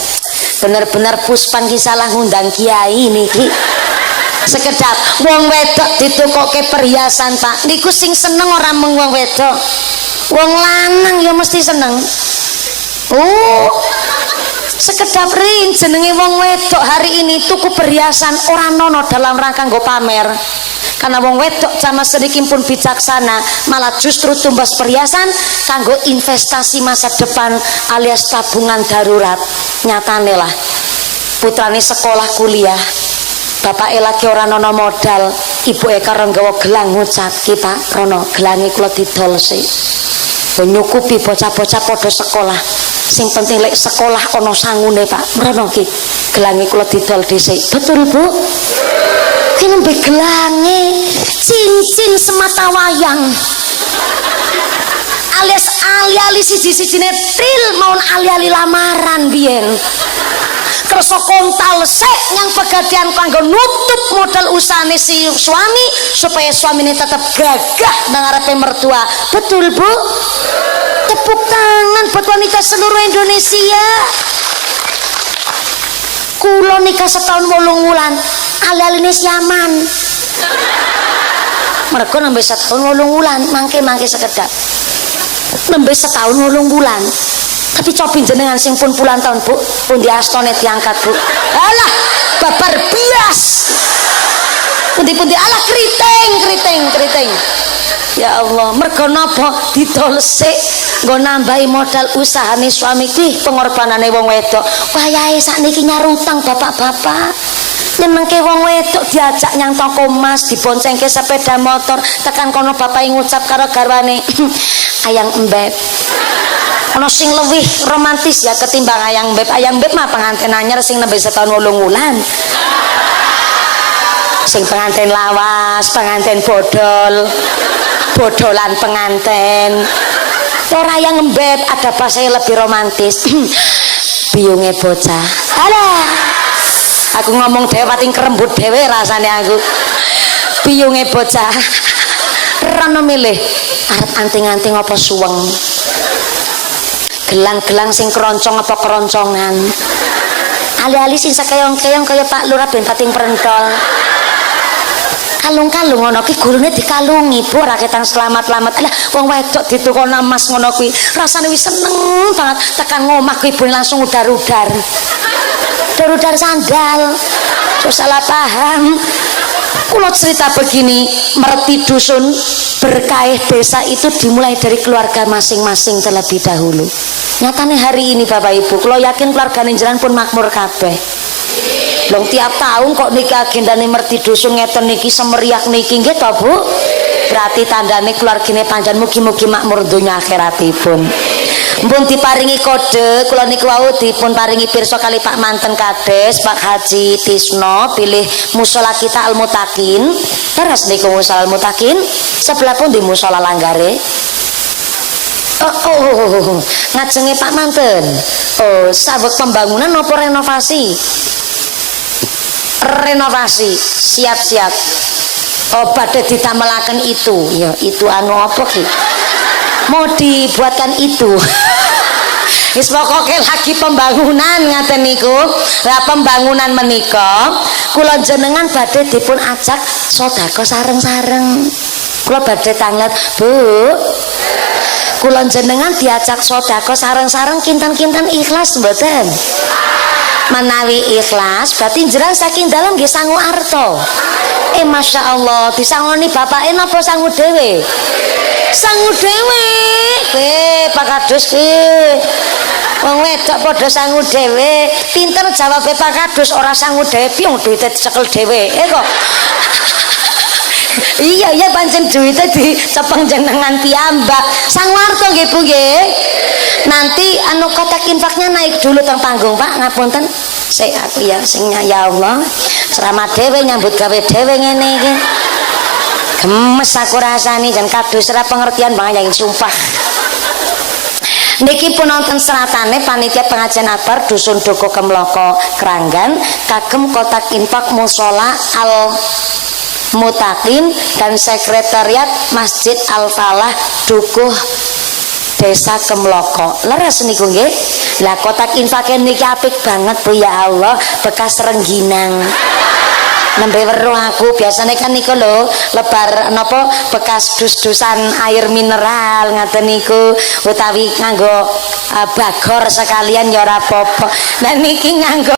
Bener-bener puspan ki salah ngundang kiai niki. Sekedap wong wedok ditukoke perhiasan Pak. Niku sing seneng ora mung wong wedok. Wong lanang ya mesti seneng. Sekedap ring jenenge wong wedok hari ini tuku perhiasan ora nono dalam rangka nggo pamer. Karena wong wedok sama sedikit pun bijaksana, malah justru tumbas perhiasan kanggo investasi masa depan alias tabungan darurat. Nyatane lah putrane sekolah kuliah, bapake lagi ora ana modal, ibuke karo nggawa gelang ngucapke, Pak rono gelange kula didol sik. Nyukupi bocah-bocah padha sekolah. Sing penting lek sekolah ana sangune Pak. Mrono ki gelange kula didol dhisik. Betul Bu? Ki nembe gelange cincin semata wayang. Alias ali-ali siji-sijine tril maun ali-ali lamaran biyen. Kersa kontal sek yang pegadian kanggo nutup modal usahane si suami supaya suamine tetap gagah nang ngarepe mertua. Betul Bu? Tepuk tangan buat wanita seluruh Indonesia. Kulo nikah setahun 8 wulan, ali-aline Yaman. Mereka nembe setahun 8 wulan, mangke sekedap. Nembe setahun 8 bulan. Tapi cobi jenengan sing pun puluhan tahun Bu, pun di astone diangkat Bu. Alah, babar bias. Pundi-pundi alah keriting. Ya Allah, mergo napa ditolsek nggo nambahi modal usahane suami ki pengorbanane wong wedok. Wayahe sakniki nyarutang bapak-bapak. Yen mengke wong wedok diajak nyang toko emas, diboncengke sepeda motor, tekan kono bapak ngucap karo garwane, "Ayang embeb." Ono sing lebih romantis ya ketimbang ayang beb. Ayang beb mah pengantin anyar sing nembe setahun 8 wulan. Sing pengantin lawas, pengantin bodolan pengantin. Ora yang embeb, ada bahasa yang lebih romantis. Biyunge bocah. Alah. Aku ngomong dhewe pating kerembut dhewe rasane aku. Biyunge bocah. Rono milih arep anting-anting apa suweng. Gelang-gelang sing keroncong apa keroncongan. Ali-ali sing sakeyong-keyong kaya Pak Lurah ben pating perentol. Kalung-kalung ngono ki gurune dikalungi Bu, ora ketang selamat-selamat. Alah wong wedok ditukokno emas ngono kuwi rasane wis seneng banget. Tekan ngomah ku ibune langsung udar-udar. Udar-udar sandal. Terus salah paham. Kulo cerita begini, merti dusun berkah desa itu dimulai dari keluarga masing-masing terlebih dahulu. Nyatane hari ini Bapak Ibu, kulo yakin keluarga jenengan pun makmur kabeh. Long tiap tahun kok niki agendane merti dusun ngeten niki semeriah niki nggih to Bu? Berarti tandane keluargane panjenengan mugi-mugi makmur donya akhiratipun. Mpun diparingi kode kula niku wau dipun paringi pirsa kali Pak Manten Kades Pak Haji Tisno pilih musala kita Al Mutakin. Terus niku musala Al Mutakin sebelah pun di musala Langgare. Ngajenge Pak Manten. Oh, sabuk pembangunan apa renovasi? Renovasi, siap-siap. Oh, badhe ditamelaken itu. Ya, itu anu apa ki? Mau dibuatkan itu. Wis pokoke lagi pembangunan ngaten niku. Lah pembangunan menika kula jenengan badhe dipun ajak sedekah sareng-sareng. Kula badhe tanglet, Bu. Kula jenengan diajak sedekah sareng-sareng kinten-kinten ikhlas mboten? Menawi ikhlas berarti jenengan saking dalam nggih sangu arto. Masya Allah, disangoni bapake napa sangu dhewe? Sangu dhewe. Pak Kadus wong wedok padha sangu dhewe. Pinter jawabe Pak Kadus, ora sangu dhewe piye duwite dicekel dhewe. Kok iya pancen duwite dicepeng jenengan piyambak. Sang warta nggih Bu nggih. Nanti anu kotak infaknya naik dulu teng panggung Pak, ngapunten. Saya aku ya sing ya Allah. Ceramah dhewe nyambut gawe dhewe ngene iki. Gemes aku rasani jan Kadus ora pengertian banget yang sumpah. Niki pun nonton seratane panitia pengajian akbar dusun Doko Kemloko Keranggan kagem kotak infak musola Al Mutakin dan sekretariat Masjid Al Falah Dukuh Desa Kemloko. Leres niku nggih. Lah kotak infaknya niki apik banget Bu ya Allah, bekas rengginang. Nembe weruh aku biasanya kan niku lho lebar napa bekas dus-dusan air mineral ngaten niku utawi nganggo bagor sekalian ya ora apa-apa. Nah niki nganggo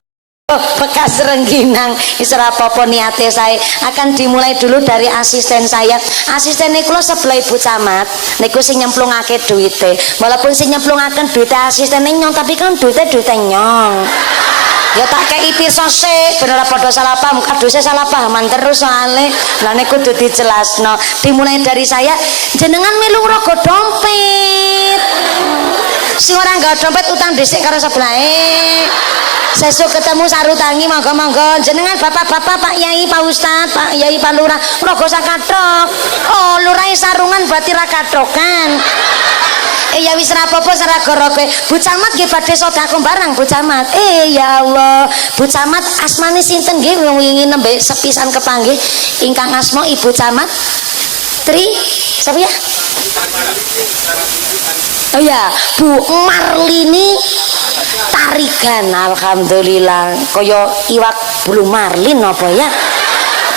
bekas rengginang wis ora apa-apa niate saya. Akan dimulai dulu dari asisten saya. Asisten niku sebelah Ibu Camat niku sing nyemplungake duite. Walaupun sing nyemplungaken duite asisten nyong tapi kan duite nyong. Ya tak kei pirsa sik ben ora padha salah paham, kaduse salah pahaman terus soalnya. Lah niku kudu dijelasno. Dimulai dari saya, jenengan melu rogo dompet. Sing ora nggawa dompet utang dhisik karo sebelahe. Sesuk ketemu sarutangi monggo-monggo jenengan bapak-bapak Pak Yai Pak Ustad Pak Yai Pak Lurah rogo sakathok. Oh, lurahe sarungan berarti ra kathokan. Ya wis ra apa-apa saragara kowe. Bu Camat nggih badhe sedekah barang Bu Camat. Ya Allah, Bu Camat asmane sinten nggih wingi nembe sepisan kepanggih ingkang asma Ibu Camat Tri sapa ya? Oh ya, Bu Marlini tarigan, alhamdulillah. Kaya iwak bulu marlin apa ya?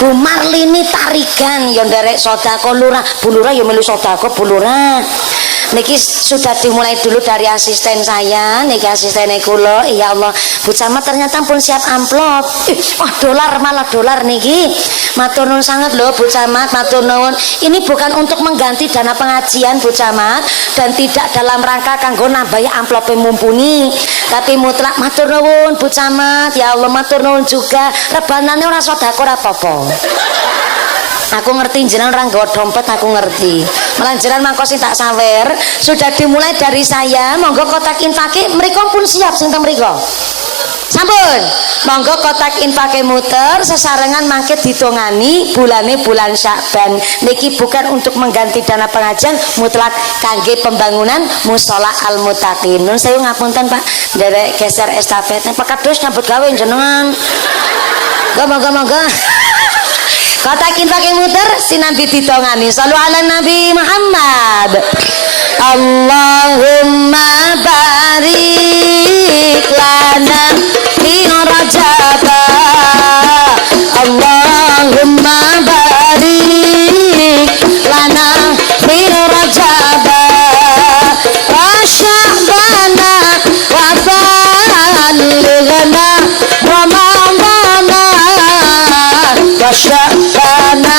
Bu Marlini tarigan yo nderek sedekah lurah. Bu Lurah yo melu sedekah Bu Lurah. Niki sudah dimulai dulu dari asisten saya, niki asistennya kula. Ya Allah, Bu Camat ternyata pun siap amplop. Wah, dolar malah dolar niki. Matur nuwun sangat loh Bu Camat, matur nuwun. Ini bukan untuk mengganti dana pengajian Bu Camat dan tidak dalam rangka kanggo nambahi amplope mumpuni. Tapi mutlak matur nuwun Bu Camat. Ya Allah, matur nuwun juga. Rebanane ora sedekah ora apa-apa. Aku ngerti jenengan orang nggawa dompet, aku ngerti. Malah jenengan mangko sing tak sawer, sudah dimulai dari saya. Monggo kotak infake mriko pun siap sing teng mriko. Sampun. Monggo kotak infake muter sesarengan mangke ditongani bulane bulan Syakban. Niki bukan untuk mengganti dana pengajian, mutlak kangge pembangunan mushola Al Muttaqin. Nun saya ngapunten Pak, nderek geser estafet. Pak kados nyambut gawe jenengan. Monggo. Kotak infake muter sinambi ditongani. Shallu ala Nabi Muhammad. Allahumma barik lana fi Rajab. Allahumma barik lana fi Rajab wa Sya'bana wa balighna Ramadana wa Sya'bana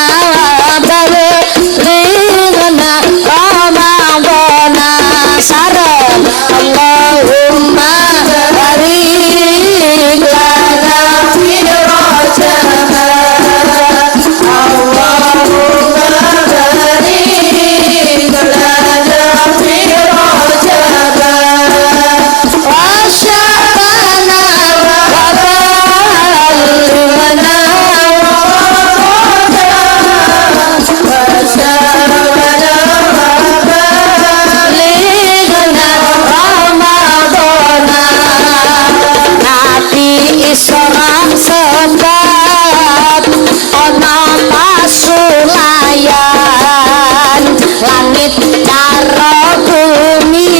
wa balighna Ramadana. Sareng Allahumma barik lana fi Rajab. Allahumma barik lana fi Rajab wa Sya'bana wa balighna Isra sebab ana pasulayan langit karo bumi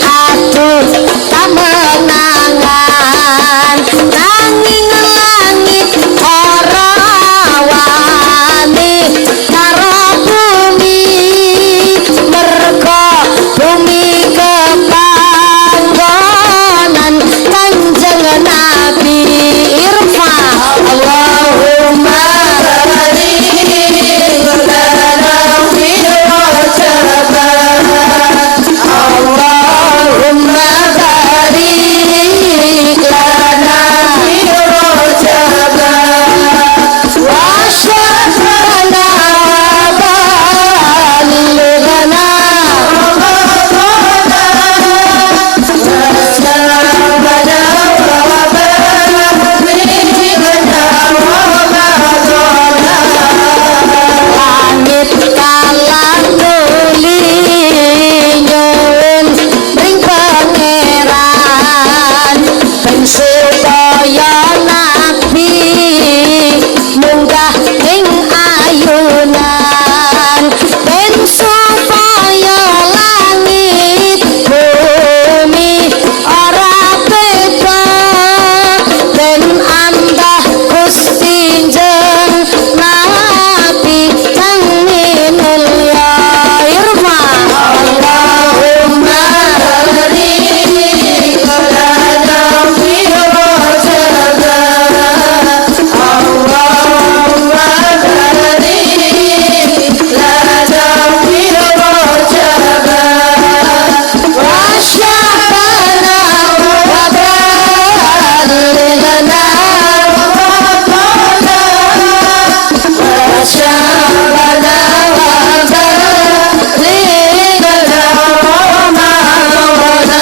aduh kamenangan nanging langit ora wani karo bumi merga bumi kepanggonan Kanjeng Nabi Irfa. Allahumma barik lana fi Rajab. Allahumma barik lana fi Rajab wa Sya'bana wa balighna langit kalang nuli nyuwun ring pangeran ben supaya nabi munggah ing ayunan ben supaya langit bumi ora beda ben ambah Gusti Njeng Nabi kang minulya irma. Allahumma barik lana fi Rajab. Allahumma barik lana fi Rajab wa Sya'bana wa balighna Ramadana wa Sya'bana wa balighna Ramadana.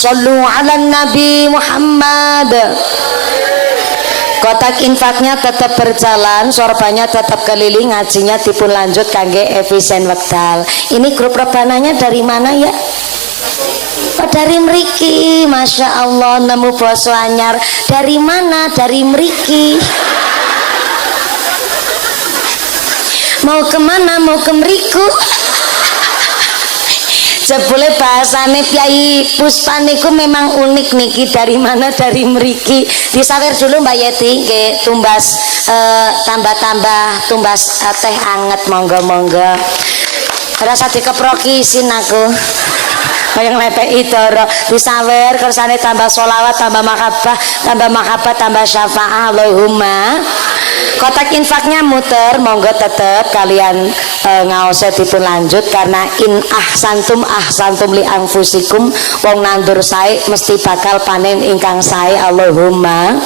Sallu ala Nabi Muhammad. Kotak infaknya tetap berjalan, sorbannya tetap keliling, ngajinya dipun lanjut kangge efisien wekdal. Ini grup rebananya dari mana ya? Oh, dari mriki. Masya Allah, nemu basa anyar. Dari mana? Dari mriki. Mau kemana? Mau ke mriku. Jebule bahasane Kyai Puspa niku memang unik niki. Dari mana? Dari mriki. Disawer dulu Mbak Yeti nggih tumbas tambah-tambah tumbas teh anget monggo-monggo. Rasa dikeproki isin aku. Kayak nglepeki doro disawer kersane tambah sholawat tambah mahabbah tambah syafaat Allahumma. Kotak infaknya muter monggo tetep kalian ngaose dipun lanjut karena in ahsantum li anfusikum wong nandur sae mesti bakal panen ingkang sae Allahumma.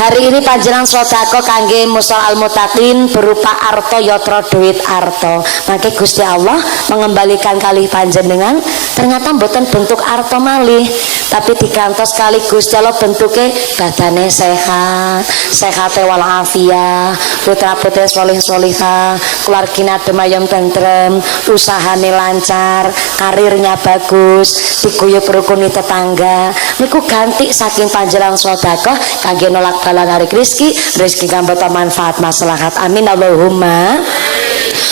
Hari ini panjenengan sedekah kangge musol al-mutaqin berupa arto yatra duit arto. Maka Gusti Allah mengembalikan kali panjenengan ternyata mboten bentuk arto malih tapi dikantos kali Gusti Allah bentuke badane sehat walafiat, putra-putri soleh-solihah, keluargane adem ayem tentrem, usahane lancar, karirnya bagus, diguyub rukuni tetangga. Niku ganti saking panjenengan sedekah kangge nolak bala narik rezeki kambota manfaat maslahat. Amin Allahumma.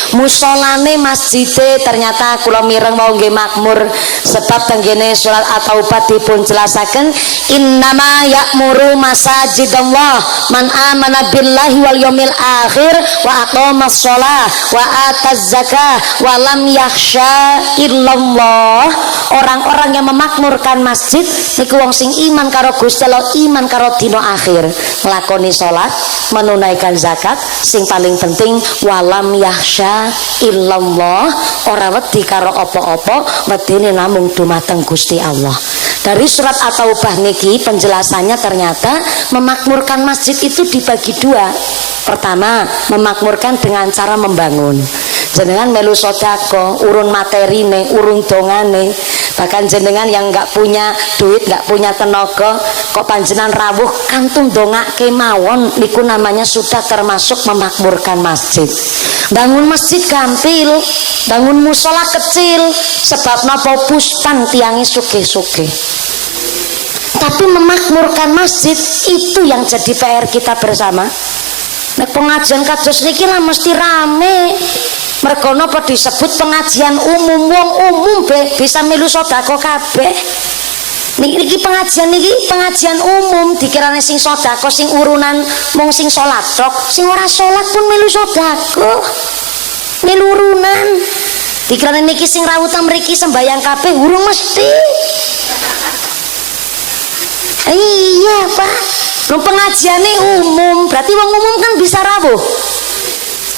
Musolane masjide ternyata kula mireng mau nggih makmur sebab tenggene surat at-taubah dipun jelasaken innama ya'muru masajidallah man amana billahi wal yaumil akhir wa aqamas shalah wa ataz zakah wa lam yakhsha illallah. Orang-orang yang memakmurkan masjid niku wong sing iman karo Gusti Allah, iman karo dina akhir, nglakoni salat, menunaikan zakat, sing paling penting walam yakhsha illallah, ora wedi karo apa-apa, wedine namung dumateng Gusti Allah. Dari surat at-taubah niki penjelasannya ternyata memakmurkan masjid itu dibagi dua. Pertama, memakmurkan dengan cara membangun. Jenengan melu sedekah, urun materine, urun dongane. Bahkan jenengan yang enggak punya duit, enggak punya tenaga, kok panjenengan rawuh kantun dongake mawon, niku namanya sudah termasuk memakmurkan masjid. Bangun masjid gampil, bangun musola kecil, sebab napa puspan tiangi sugih-sugih. Tapi memakmurkan masjid itu yang jadi PR kita bersama. Nek pengajian kados niki lah mesti rame. Mergo napa disebut pengajian umum, wong umum bisa melu sedekah kabeh. Niki pengajian umum, dikirane sing sedekah sing urunan mung sing salat tok, sing ora salat pun melu sedekah. Melu urunan. Dikirane niki sing rawuh ta mriki sembayang kabeh urung mesti. Iya, Pak. Pengajiannya umum, berarti wong umum kan bisa rawuh.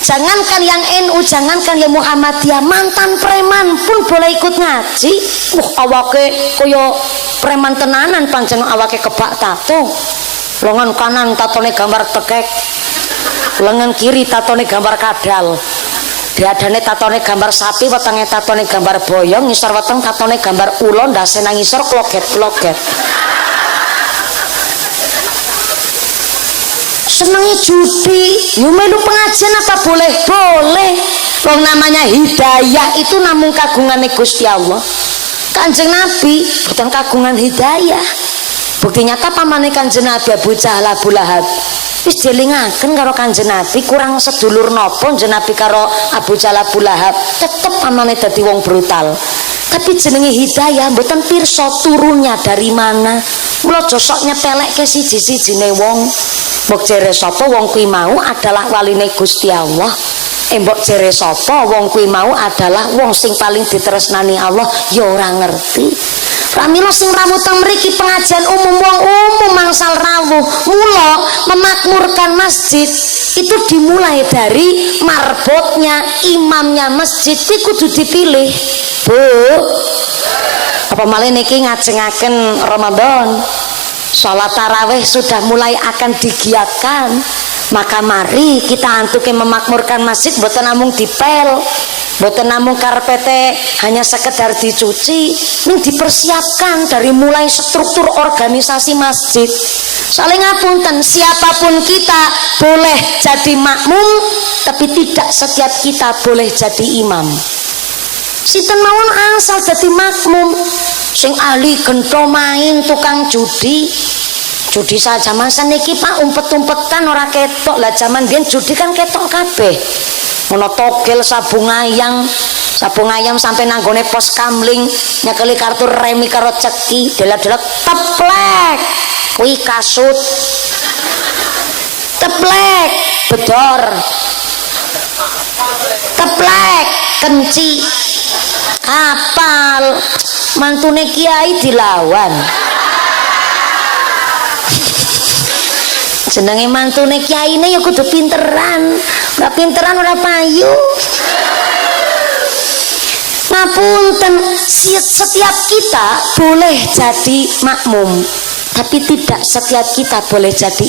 Jangankan yang NU, jangankan yang Muhammadiyah, mantan preman pun boleh ikut ngaji. Awake kaya preman tenanan, pancen awake kebak tato. Lengan kanan tatone gambar tekek, lengan kiri tatone gambar kadal. Diadane tatone gambar sapi, wetenge tatone gambar boyong, ngisor weteng tatone gambar ulo, ndase nang ngisor kloget-kloget. Senengnya judi, melu pengajian apa boleh? Boleh. Wong namanya hidayah itu namung kagungane Gusti Allah. Kanjeng Nabi bukan kagungan hidayah. Bukti nyata pamane Kanjeng Nabi Abu Jahal Abu Lahab wis dielingaken karo Kanjeng Nabi, kurang sedulur napa Kanjeng Nabi karo Abu Jahal Abu Lahab, tetep pamane dadi wong brutal. Tapi jenenge hidayah mboten pirsa turunnya dari mana. Mula josok nyepelekke siji-sijine wong. Mbok jere sapa wong kuwi mau adalah waline Gusti Allah. Mbok jere sapa wong kuwi mau adalah wong sing paling ditresnani Allah, ya ora ngerti. Pramila sing rawuh teng mriki pengajian umum, wong umum mangsal rawuh. Mula memakmurkan masjid itu dimulai dari marbotnya, imamnya masjid iki kudu dipilih. Bu, apa malah niki ngajengaken Ramadan, sholat tarawih sudah mulai akan digiatkan. Maka mari kita antuke memakmurkan masjid, boten namung dipel, boten namung karpete hanya sekedar dicuci, ini dipersiapkan dari mulai struktur organisasi masjid. Saling ngapunten, siapapun kita boleh jadi makmum, tapi tidak setiap kita boleh jadi imam. Sinten mawon asal jadi makmum, sing ahli gento main, tukang judi saja masa niki Pak umpet-umpetan ora ketok lah, zaman biyen judi kan ketok kabeh. ngono togel sabung ayam sampai nanggone pos kamling nyekeli kartu remi karo ceki delak-delak teplek kuwi kasut teplek bedor teplek kenci apal mantune kiai dilawan jenenge mantune kiai ini ya kudu pinteran ora payu ngapunten setiap kita boleh jadi makmum tapi tidak setiap kita boleh jadi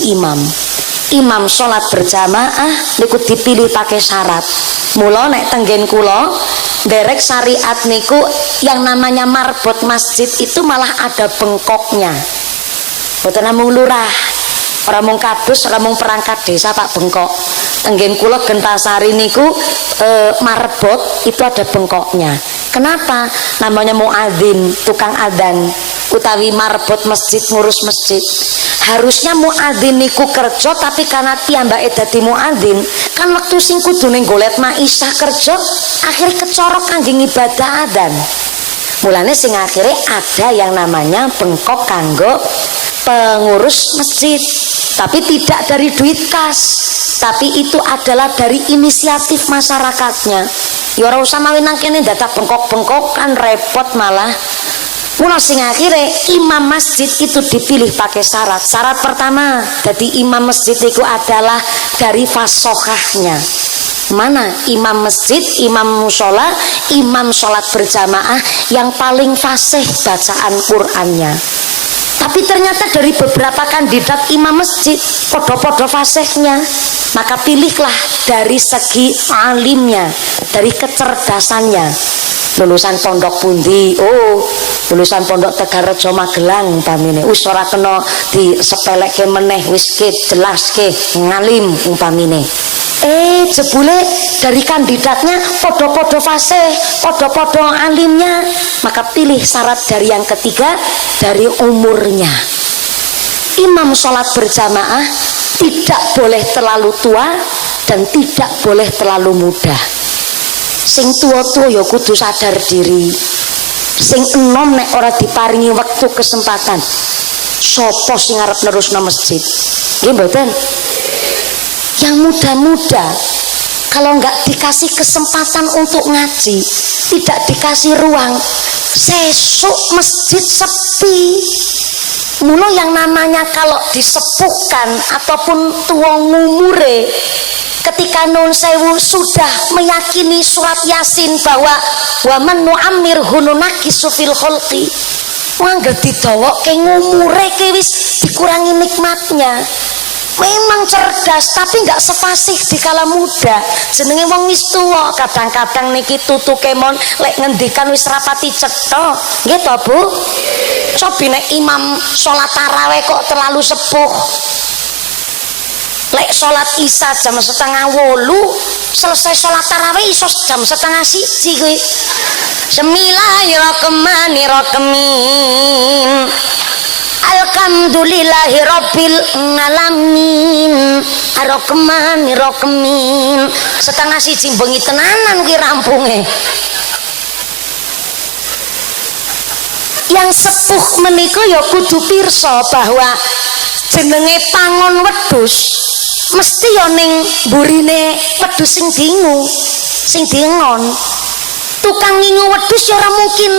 imam sholat berjamaah niku dipilih pakai syarat mula nek tenggen kula derek syariat niku yang namanya marbot masjid itu malah ada bengkoknya boten namung lurah ora mung kadus ora mung perangkat desa Pak bengkok tenggen kula Gentasari niku marbot itu ada bengkoknya. Kenapa? Namanya muadzin, tukang adzan utawi marbot masjid ngurus masjid. Harusnya muadzin niku kerja tapi karena piyambake dadi muadzin kan wektu sing kudune golet maisah kerja akhirnya kecorok kangge ibadah adzan. Mulane sing akhirnya ada yang namanya bengkok kanggo pengurus masjid, tapi tidak dari duit kas, tapi itu adalah dari inisiatif masyarakatnya. Ya ora usah mawi nang kene dadak bengkok-bengkok kan repot malah. Mula sing akhirnya imam masjid itu dipilih pakai syarat. Syarat pertama, jadi imam masjid itu adalah dari fasohahnya. Mana imam masjid, imam mushola, imam sholat berjamaah yang paling fasih bacaan Qur'annya. Tapi ternyata dari beberapa kandidat imam masjid podo-podo fasihnya, maka pilihlah dari segi alimnya, dari kecerdasannya. Lulusan pondok pundi? Oh, lulusan pondok Tegarrejo Magelang umpamine. Wis ora kena disepelekke meneh, wis ke jelas ke ngalim umpamine. Jebule dari kandidatnya podo-podo fasih, podo-podo alimnya, maka pilih syarat dari yang ketiga dari umurnya. Imam sholat berjamaah tidak boleh terlalu tua dan tidak boleh terlalu muda. Sing tua-tua ya kudu sadar diri. Sing enom nek ora diparingi waktu kesempatan, sopo sing arep nerusno masjid? Nggih mboten? Yang muda-muda kalau nggak dikasih kesempatan untuk ngaji, tidak dikasih ruang, sesuk masjid sepi. Mula yang namanya kalau disepuhkan ataupun tua ngumure, ketika nun sewu sudah meyakini surat Yasin bahwa wa man nu'ammirhu nunakisu fil khalqi, wangger didawok ke ngumure ke wis dikurangi nikmatnya. Memang cerdas tapi nggak sefasih di kala muda. Jenenge wong wis tuwa, kadang-kadang niki tutu kemon lek ngendikan wis rapati cetha. Nggih to, Bu? Cobi nek imam sholat tarawih kok terlalu sepuh. Lek sholat isya jam 7:30, selesai sholat tarawih iso jam 12:30 kuwi. Bismillahirrahmanirrahim. Alhamdulillahi rabbil ngalamin. Ar-Rahmanir-Rahim. 12:30 bengi tenanan kuwi rampunge. Yang sepuh menika ya kudu pirsa bahwa jenenge pangon wedhus mesti ya ning mburine wedhus sing dingu, sing dingon. Tukang ngingu wedhus ya ora mungkin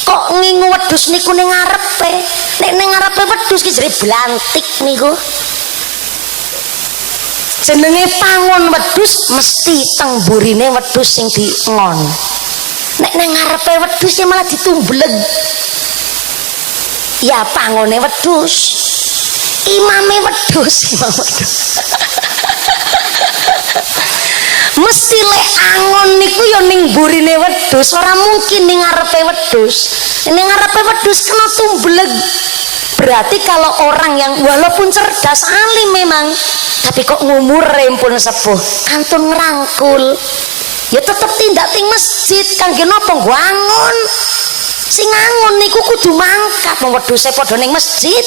kok ngingu wedhus niku ning ngarepe. Nek ning ngarepe wedhus ki jere blantik niku. Jenenge pangon wedhus mesti teng mburine wedhus sing dingon. Nek ning ngarepe wedhus ya malah ditumbleg. Ya pangone wedhus, imame wedhus, imam wedhus. Mesti lek angon niku ya ning burine wedhus, ora mungkin ning ngarepe wedhus. Ning ngarepe wedhus kena tumbleg. Berarti kalau orang yang walaupun cerdas alim memang, tapi kok ngumure pun sepuh, kantun ngrangkul, ya tetep tindak ting masjid kangge napa nggo angon. Sing angon niku kudu mangkat wong wedhuse padha ning masjid.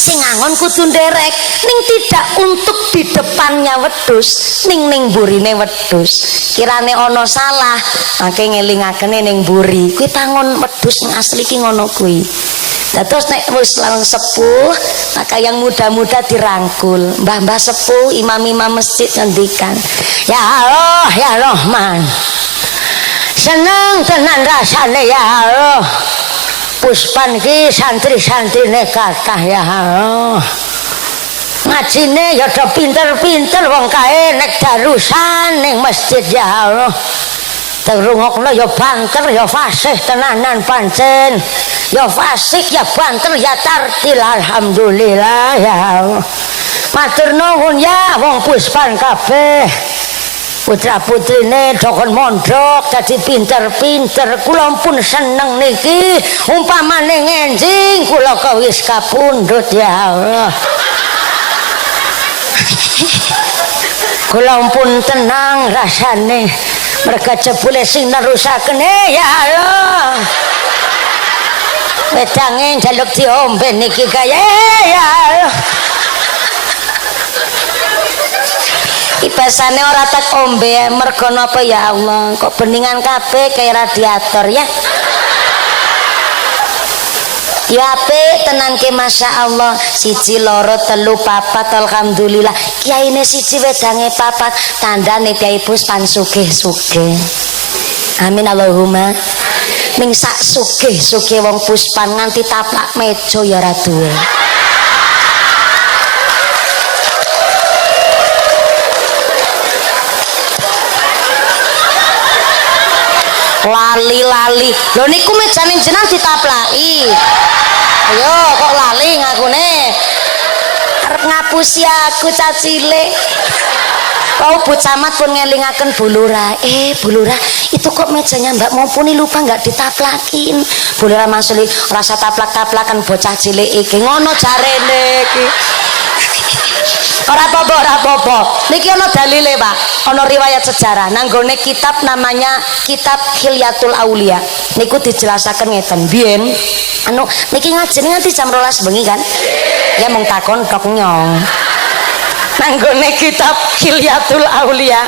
sing angon kudu nderek ning tidak untuk di depannya wedhus ning burine wedhus. Kirane ana salah mangke ngelingakene ning buri kuwi tangon wedhus asli ki ngono kuwi. Terus nek wis lang sepuh maka yang muda-muda dirangkul. Mbah-mbah sepuh imam-imam masjid ngendikan, ya Allah ya Rahman, seneng tenan rasane ya Allah, Puspan ki santri-santrine kathah ya Allah, ngajine ya do pinter-pinter wong kae nek darusan ning masjid ya Allah, terungokno ya banter ya fasih tenanan pancen, ya fasih ya banter ya tartil alhamdulillah ya Allah. Matur nuwun ya wong Puspan kabeh. Putra putrine dokon mondok dadi pinter-pinter, kula pun seneng niki. Umpamane ngenjing kula wis kapundhut ya Allah. Kula pun tenang rasane merga jebule sing nerusakne ya Allah. Wedange njaluk diombe niki kaya ya Allah. Ibasane ora tak ombe mergo napa ya Allah, kok beningan kabeh kaya radiator ya. Ya apik tenan ke Masya Allah, 1 2 3 4 alhamdulillah. Kiyaine 1 wedange 4 tandane Kyai Puspan sugih-sugih. Amin Allahumma. Ning sak sugih-sugih wong Puspan nganti taplak meja ya ora duwe. Lali lho niku mejane jenengan ditaplaki. Ayo kok lali ngakune arep ngapusi aku cacile. Kau Bu Camat pun ngelingaken Bu Lurah. Bu Lurah itu kok mejanya Mbak Mumpuni lupa nggak ditaplakin. Bu Lurah masuli rasa taplak-taplakan bocah cilik iki ngono jarene iki. Ora apa-apa. Niki ana dalile, Pak. Ana riwayat sejarah. Nanggone kitab namanya Kitab Hilyatul Aulia. Niku dijelasaken ngeten. Biyen niki ngajeni nganti jam 12 bengi kan? Ya mung takon tok nyong. Nanggone kitab Hilyatul Aulia,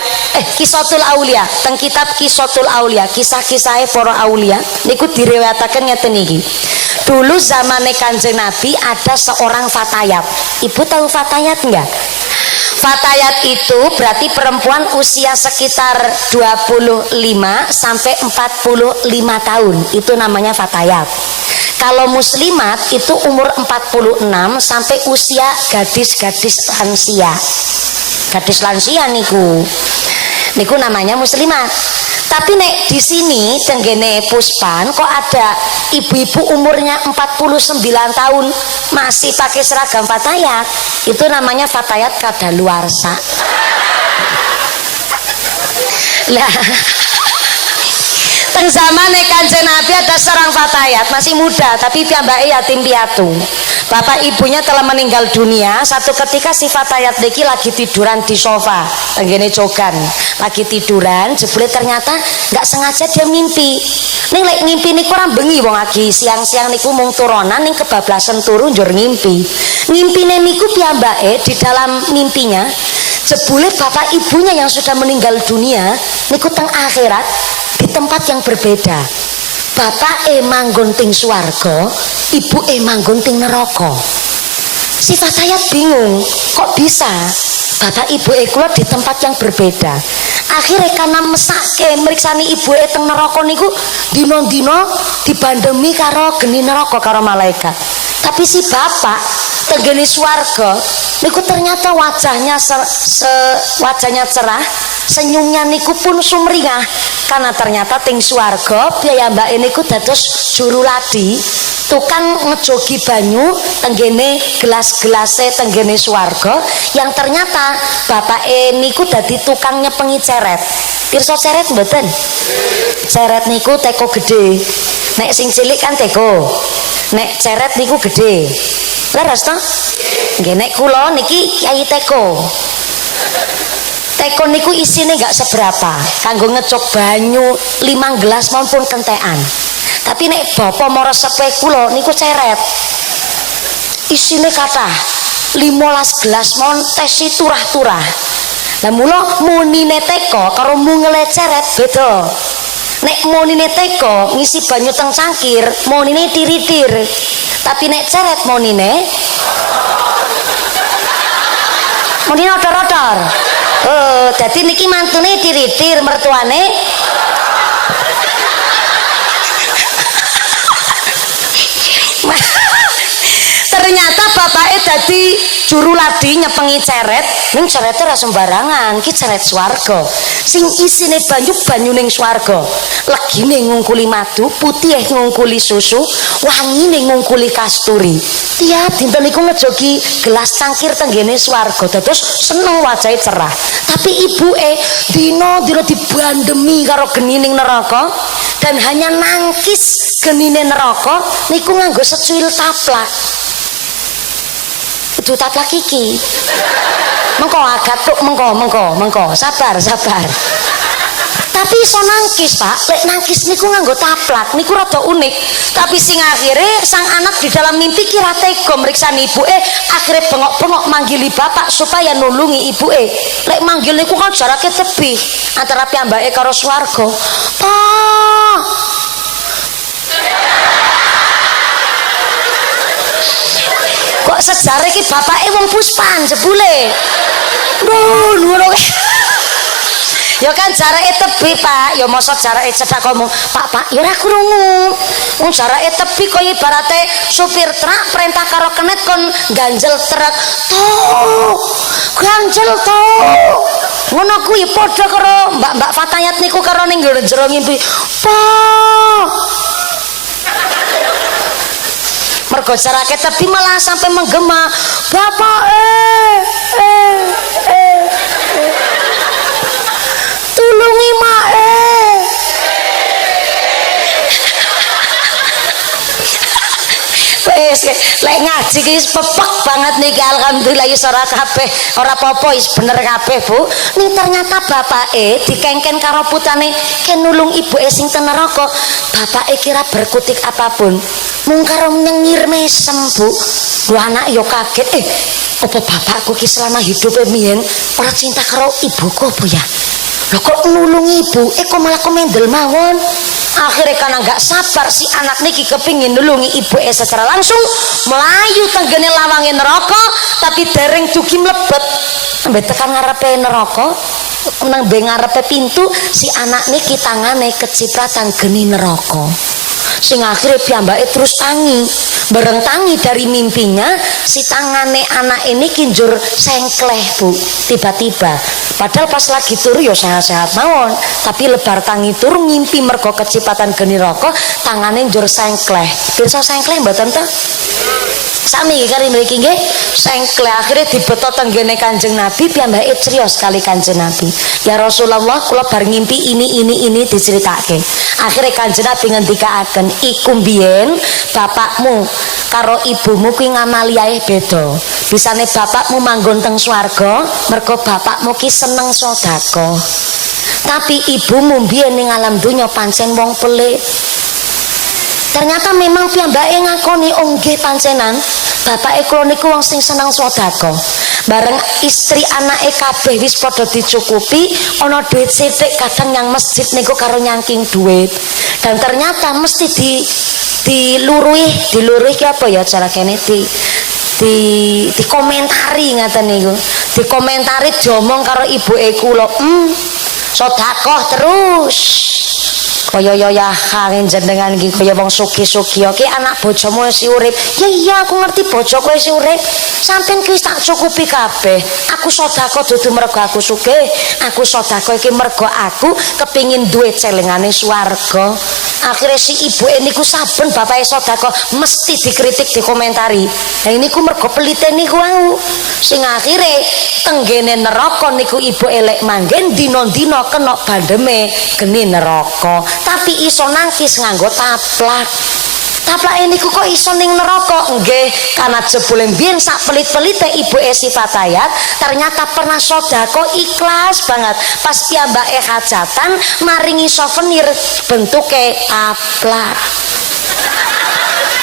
Kisatul Aulia, teng kitab Kisatul Aulia, kisah-kisahe para aulia niku diriwayataken ngeten iki. Dulu zamane Kanjeng Nabi ada seorang fatayat. Ibu tahu fatayat enggak? Fatayat itu berarti perempuan usia sekitar 25 sampai 45 tahun. Itu namanya fatayat. Kalau muslimat itu umur 46 sampai usia gadis-gadis lansia. Gadis lansia niku namanya muslimat. Tapi nek di sini tenggene Puspan kok ada ibu-ibu umurnya 49 tahun masih pakai seragam fatayat. Itu namanya fatayat kadaluarsa. Lah teng zamane Kanjeng Nabi ada seorang fatayat masih muda tapi piyambake yatim piatu. Bapak ibunya telah meninggal dunia. Satu ketika si fatayat niki lagi tiduran di sofa tenggene cogan, lagi tiduran jebule ternyata nggak sengaja dia mimpi. Ning lek ngimpi niku ora bengi wong lagi siang-siang niku mung turonan ning kebablasan turu njur ngimpi. Ngimpine niku piyambake di dalam mimpinya jebule bapak ibunya yang sudah meninggal dunia niku teng akhirat di tempat yang berbeda. Bapak manggon ting swarga, ibu manggon ting neraka. Si fatayat bingung, kok bisa bapak ibu kula di tempat yang berbeda. Akhirnya karena mesake meriksani ibu teng neraka niku dino-dino dibandemi karo geni neraka karo malaikat. Tapi si bapak tenggene swarga niku ternyata wajahnya wajahnya cerah, senyumnya niku pun sumringah karena ternyata ting swarga piyambake niku dados juru ladi, tukang ngejogi banyu tenggene gelas-gelase tenggene swarga yang ternyata bapak niku dadi tukang nyepengi ceret. Pirsa ceret mboten? Ceret niku teko gede. Nek sing cilik kan teko. Nek ceret niku gede. Leres to? Nggih nek kula niki Kyai teko. Teko niku isine enggak seberapa. Kanggo ngecok banyu 5 gelas maupun kentekan. Tapi nek bapa mara sepuh kula niku ceret. isine kathah 15 gelas mon tesi turah-turah. Lah mula munine teko karo mungele ceret beda. Nek monine teko ngisi banyu teng cangkir, monine tiritir. Tapi nek ceret monine odor-odor. Oh, dadi niki mantune tiritir, mertuane ternyata bapaknya dadi juru ladi nyepengi ceret. Ning cerete ora sembarangan, iki ceret swarga. Sing isine banyu ning swarga. Legine ngungkuli madu, putih ngungkuli susu, wangine ngungkuli kasturi. Tiap dinten niku ngejogi gelas cangkir tenggene swarga. Dados seneng wajahe cerah. Tapi ibuke dina dibandemi karo genining neraka dan hanya nangkis genine neraka niku nganggo secuil taplak. Itu taplak iki. Mengko agat tuk mengko sabar. Tapi iso nangkis Pak, lek nangkis niku nganggo taplak niku rada unik. Tapi sing akhire sang anak di dalam mimpi kira tega mriksani ibuke, akhire bengok-bengok manggili bapak supaya nulungi ibuke. Lek manggil niku kan jarake tebih antara piyambake karo swarga. Pak, kok sejarah iki bapake wong Puspan jebule. Ngono. Ya kan jarake tebih Pak, ya mosok jarake cedhak ngomong, Pak, ya ora krungu. Wong jarake tebih kaya ibarate supir truk perintah karo kenet kon ganjel truk. Tuh, ganjel tuh. Ngono kuwi padha karo Mbak Fatayat niku karo ning jero ngimpi. Pak. Mergo jarake tebih malah sampai menggema. Bapak tulungi mae. Wes lek ngaji ki pepek banget niki alhamdulillah wis ora kabeh, ora apa-apa wis bener kabeh Bu. Ning ternyata bapake dikengken karo putane ken nulung ibuke sing ten neraka. Bapake kira berkutik apapun mung karo nyengir mesem Bu. Lho anak yo kaget, apa bapakku ki selama hidupe miyen ora cinta karo ibuku Bu ya? Loh kok nulungi ibu, kok malah komendel mawon. Akhirnya karena nggak sabar si anak niki kepingin nulungi ibu secara langsung, melayu tenggene lawange neraka, tapi dereng dugi mlebet. Sampai tekan ngarepe neraka, nang ngarepe pintu si anak niki tangane kecipratan geni neraka. Sing akhirnya piyambake terus tangi, bareng tangi dari mimpinya si tangane anak ini kinjur sengkleh Bu. Tiba-tiba padahal pas lagi turu ya sehat-sehat mawon, tapi lebar tangi turu ngimpi mergo kecipatan geni neraka, tangane njur sengkleh. Pirsa sengkleh mboten to? Sami kali mriki nggih sengkleh. Akhirnya dibeto tenggene Kanjeng Nabi, piyambake criyos kali Kanjeng Nabi. Ya Rasulullah, kula bar ngimpi ini diceritake. Akhirnya Kanjeng Nabi ngendikaaken, iku mbiyen bapakmu karo ibumu kuwi ngamaliae beda. Bisane bapakmu manggon teng swarga mergo bapakmu ki seneng sedekah. Tapi ibumu mbiyen ning alam donya pancen wong pelit. Ternyata memang piyambake ngakoni nggih pancenan bapake kula niku wong sing seneng sedekah. Bareng istri anake kabeh wis padha dicukupi, ana duit sithik kadang yang masjid niku karo nyangking duit. Dan ternyata mesti dilurui ki apa ya cara kene di komentari ngaten niku. Dikomentari diomong karo ibuke kula, sedekah terus. Kaya ya kangge jenengan iki kaya wong sugih-sugih ki anak bojomu wis urip. Ya iya aku ngerti bojoku wis urip. Sampeyan ki wis tak cukupi kabeh. Aku sedekah dudu mergo aku sugih. Aku sedekah iki mergo aku kepingin duwe celengane swarga. Akhire si ibuke niku saben bapake sedekah mesti dikritik, dikomentari. Lah niku mergo pelite niku wau. Sing akhire tenggene neraka niku ibu elek manggen dina-dina kena bandeme geni neraka. Tapi iso nangkis nganggo taplak. Taplak ini kok iso ning neraka? Nggih, karena jebule mbiyen sak pelit-pelite ibuke si Fatayat ternyata pernah sedekah ikhlas banget. Pas piyambake hajatan maringi souvenir bentuke taplak.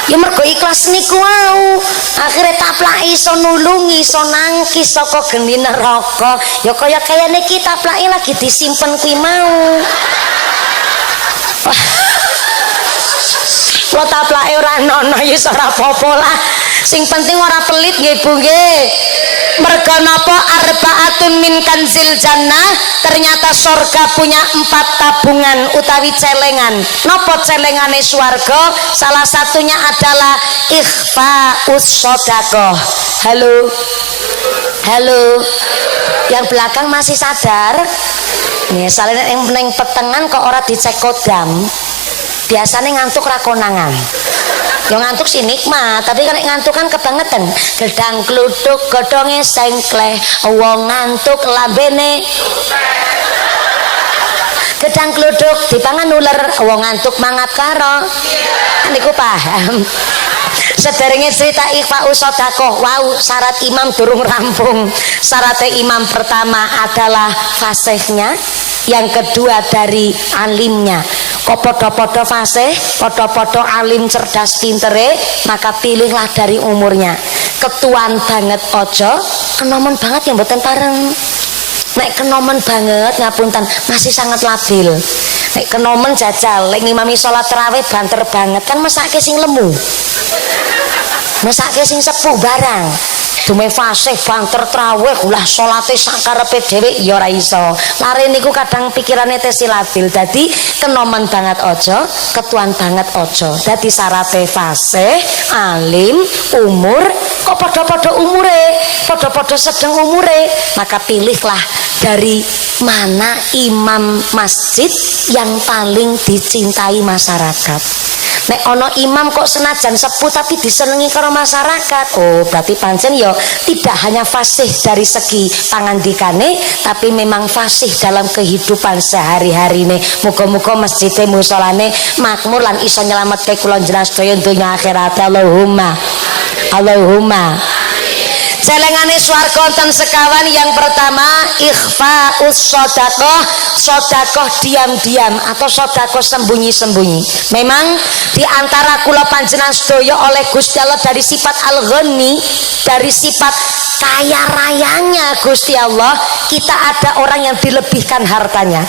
Ya mergo ikhlas niku wau. Akhire taplaki iso nulungi, iso nangkis saka geni neraka. Ya kaya niki taplaki lagi disimpen kuwi mau. Lo taplake ora ana ya ora apa-apa lah. Sing penting ora pelit nggih Bu nggih. Mergo napa arbaatun min kanzil jannah, ternyata surga punya 4 tabungan utawi celengan. Napa celengane swarga? Salah satunya adalah ikhfaus shadaqah. Halo. Halo. Yang belakang masih sadar? Nih, salene yang petengan kok ora dicek kodam. Biasanya ngantuk ra konangan. Yang ngantuk sih nikmat, tapi kalau ngantuk kan kebangetan. Gedang kluduk godhonge sengkleh, wong ngantuk lambene. Gedang kluduk dipangan uler, wong ngantuk mangat karo. Niku paham. Sederenge cerita ikhfaus shadaqah, wow, syarat imam durung rampung. Syarat imam pertama adalah fasihnya, yang kedua dari alimnya. Kok podo-podo fasih, podo-podo alim cerdas pintere, maka pilihlah dari umurnya. Ketuan banget ojo, kenomen banget yang mboten pareng. Nek kenomen banget ngapunten masih sangat labil. Nek kenomen jajal, lek ngimami sholat tarawih banter banget kan mesake sing lemu. Mesake sing sepuh barang. Dume fasih banter traweh ulah salate sak karepe dhewe ya ora iso. Lare niku kadang pikirane tesi labil. Dadi kenomen banget aja, ketuan banget aja. Dadi syaraté fasih, alim, umur kok padha-padha umure, padha-padha sedeng umure, maka pilihlah dari mana imam masjid yang paling dicintai masyarakat. Nek ono imam kok senajan sepuh tapi disenengi karo masyarakat, oh berarti pancen yo tidak hanya fasih dari segi pangandikane, tapi memang fasih dalam kehidupan sehari-harine. Muga-muga masjide musolane makmur lan iso nyelametke kula jenengan sedaya donya akhirat. Allahumma Allahumma. Celengane swarga wonten sekawan. Yang pertama ikhfaus shadaqah, sedekah diam-diam atau sedekah sembunyi-sembunyi. Memang diantara kula panjenengan sedaya oleh Gusti Allah dari sifat al-ghani, dari sifat kaya rayanya Gusti Allah, kita ada orang yang dilebihkan hartanya.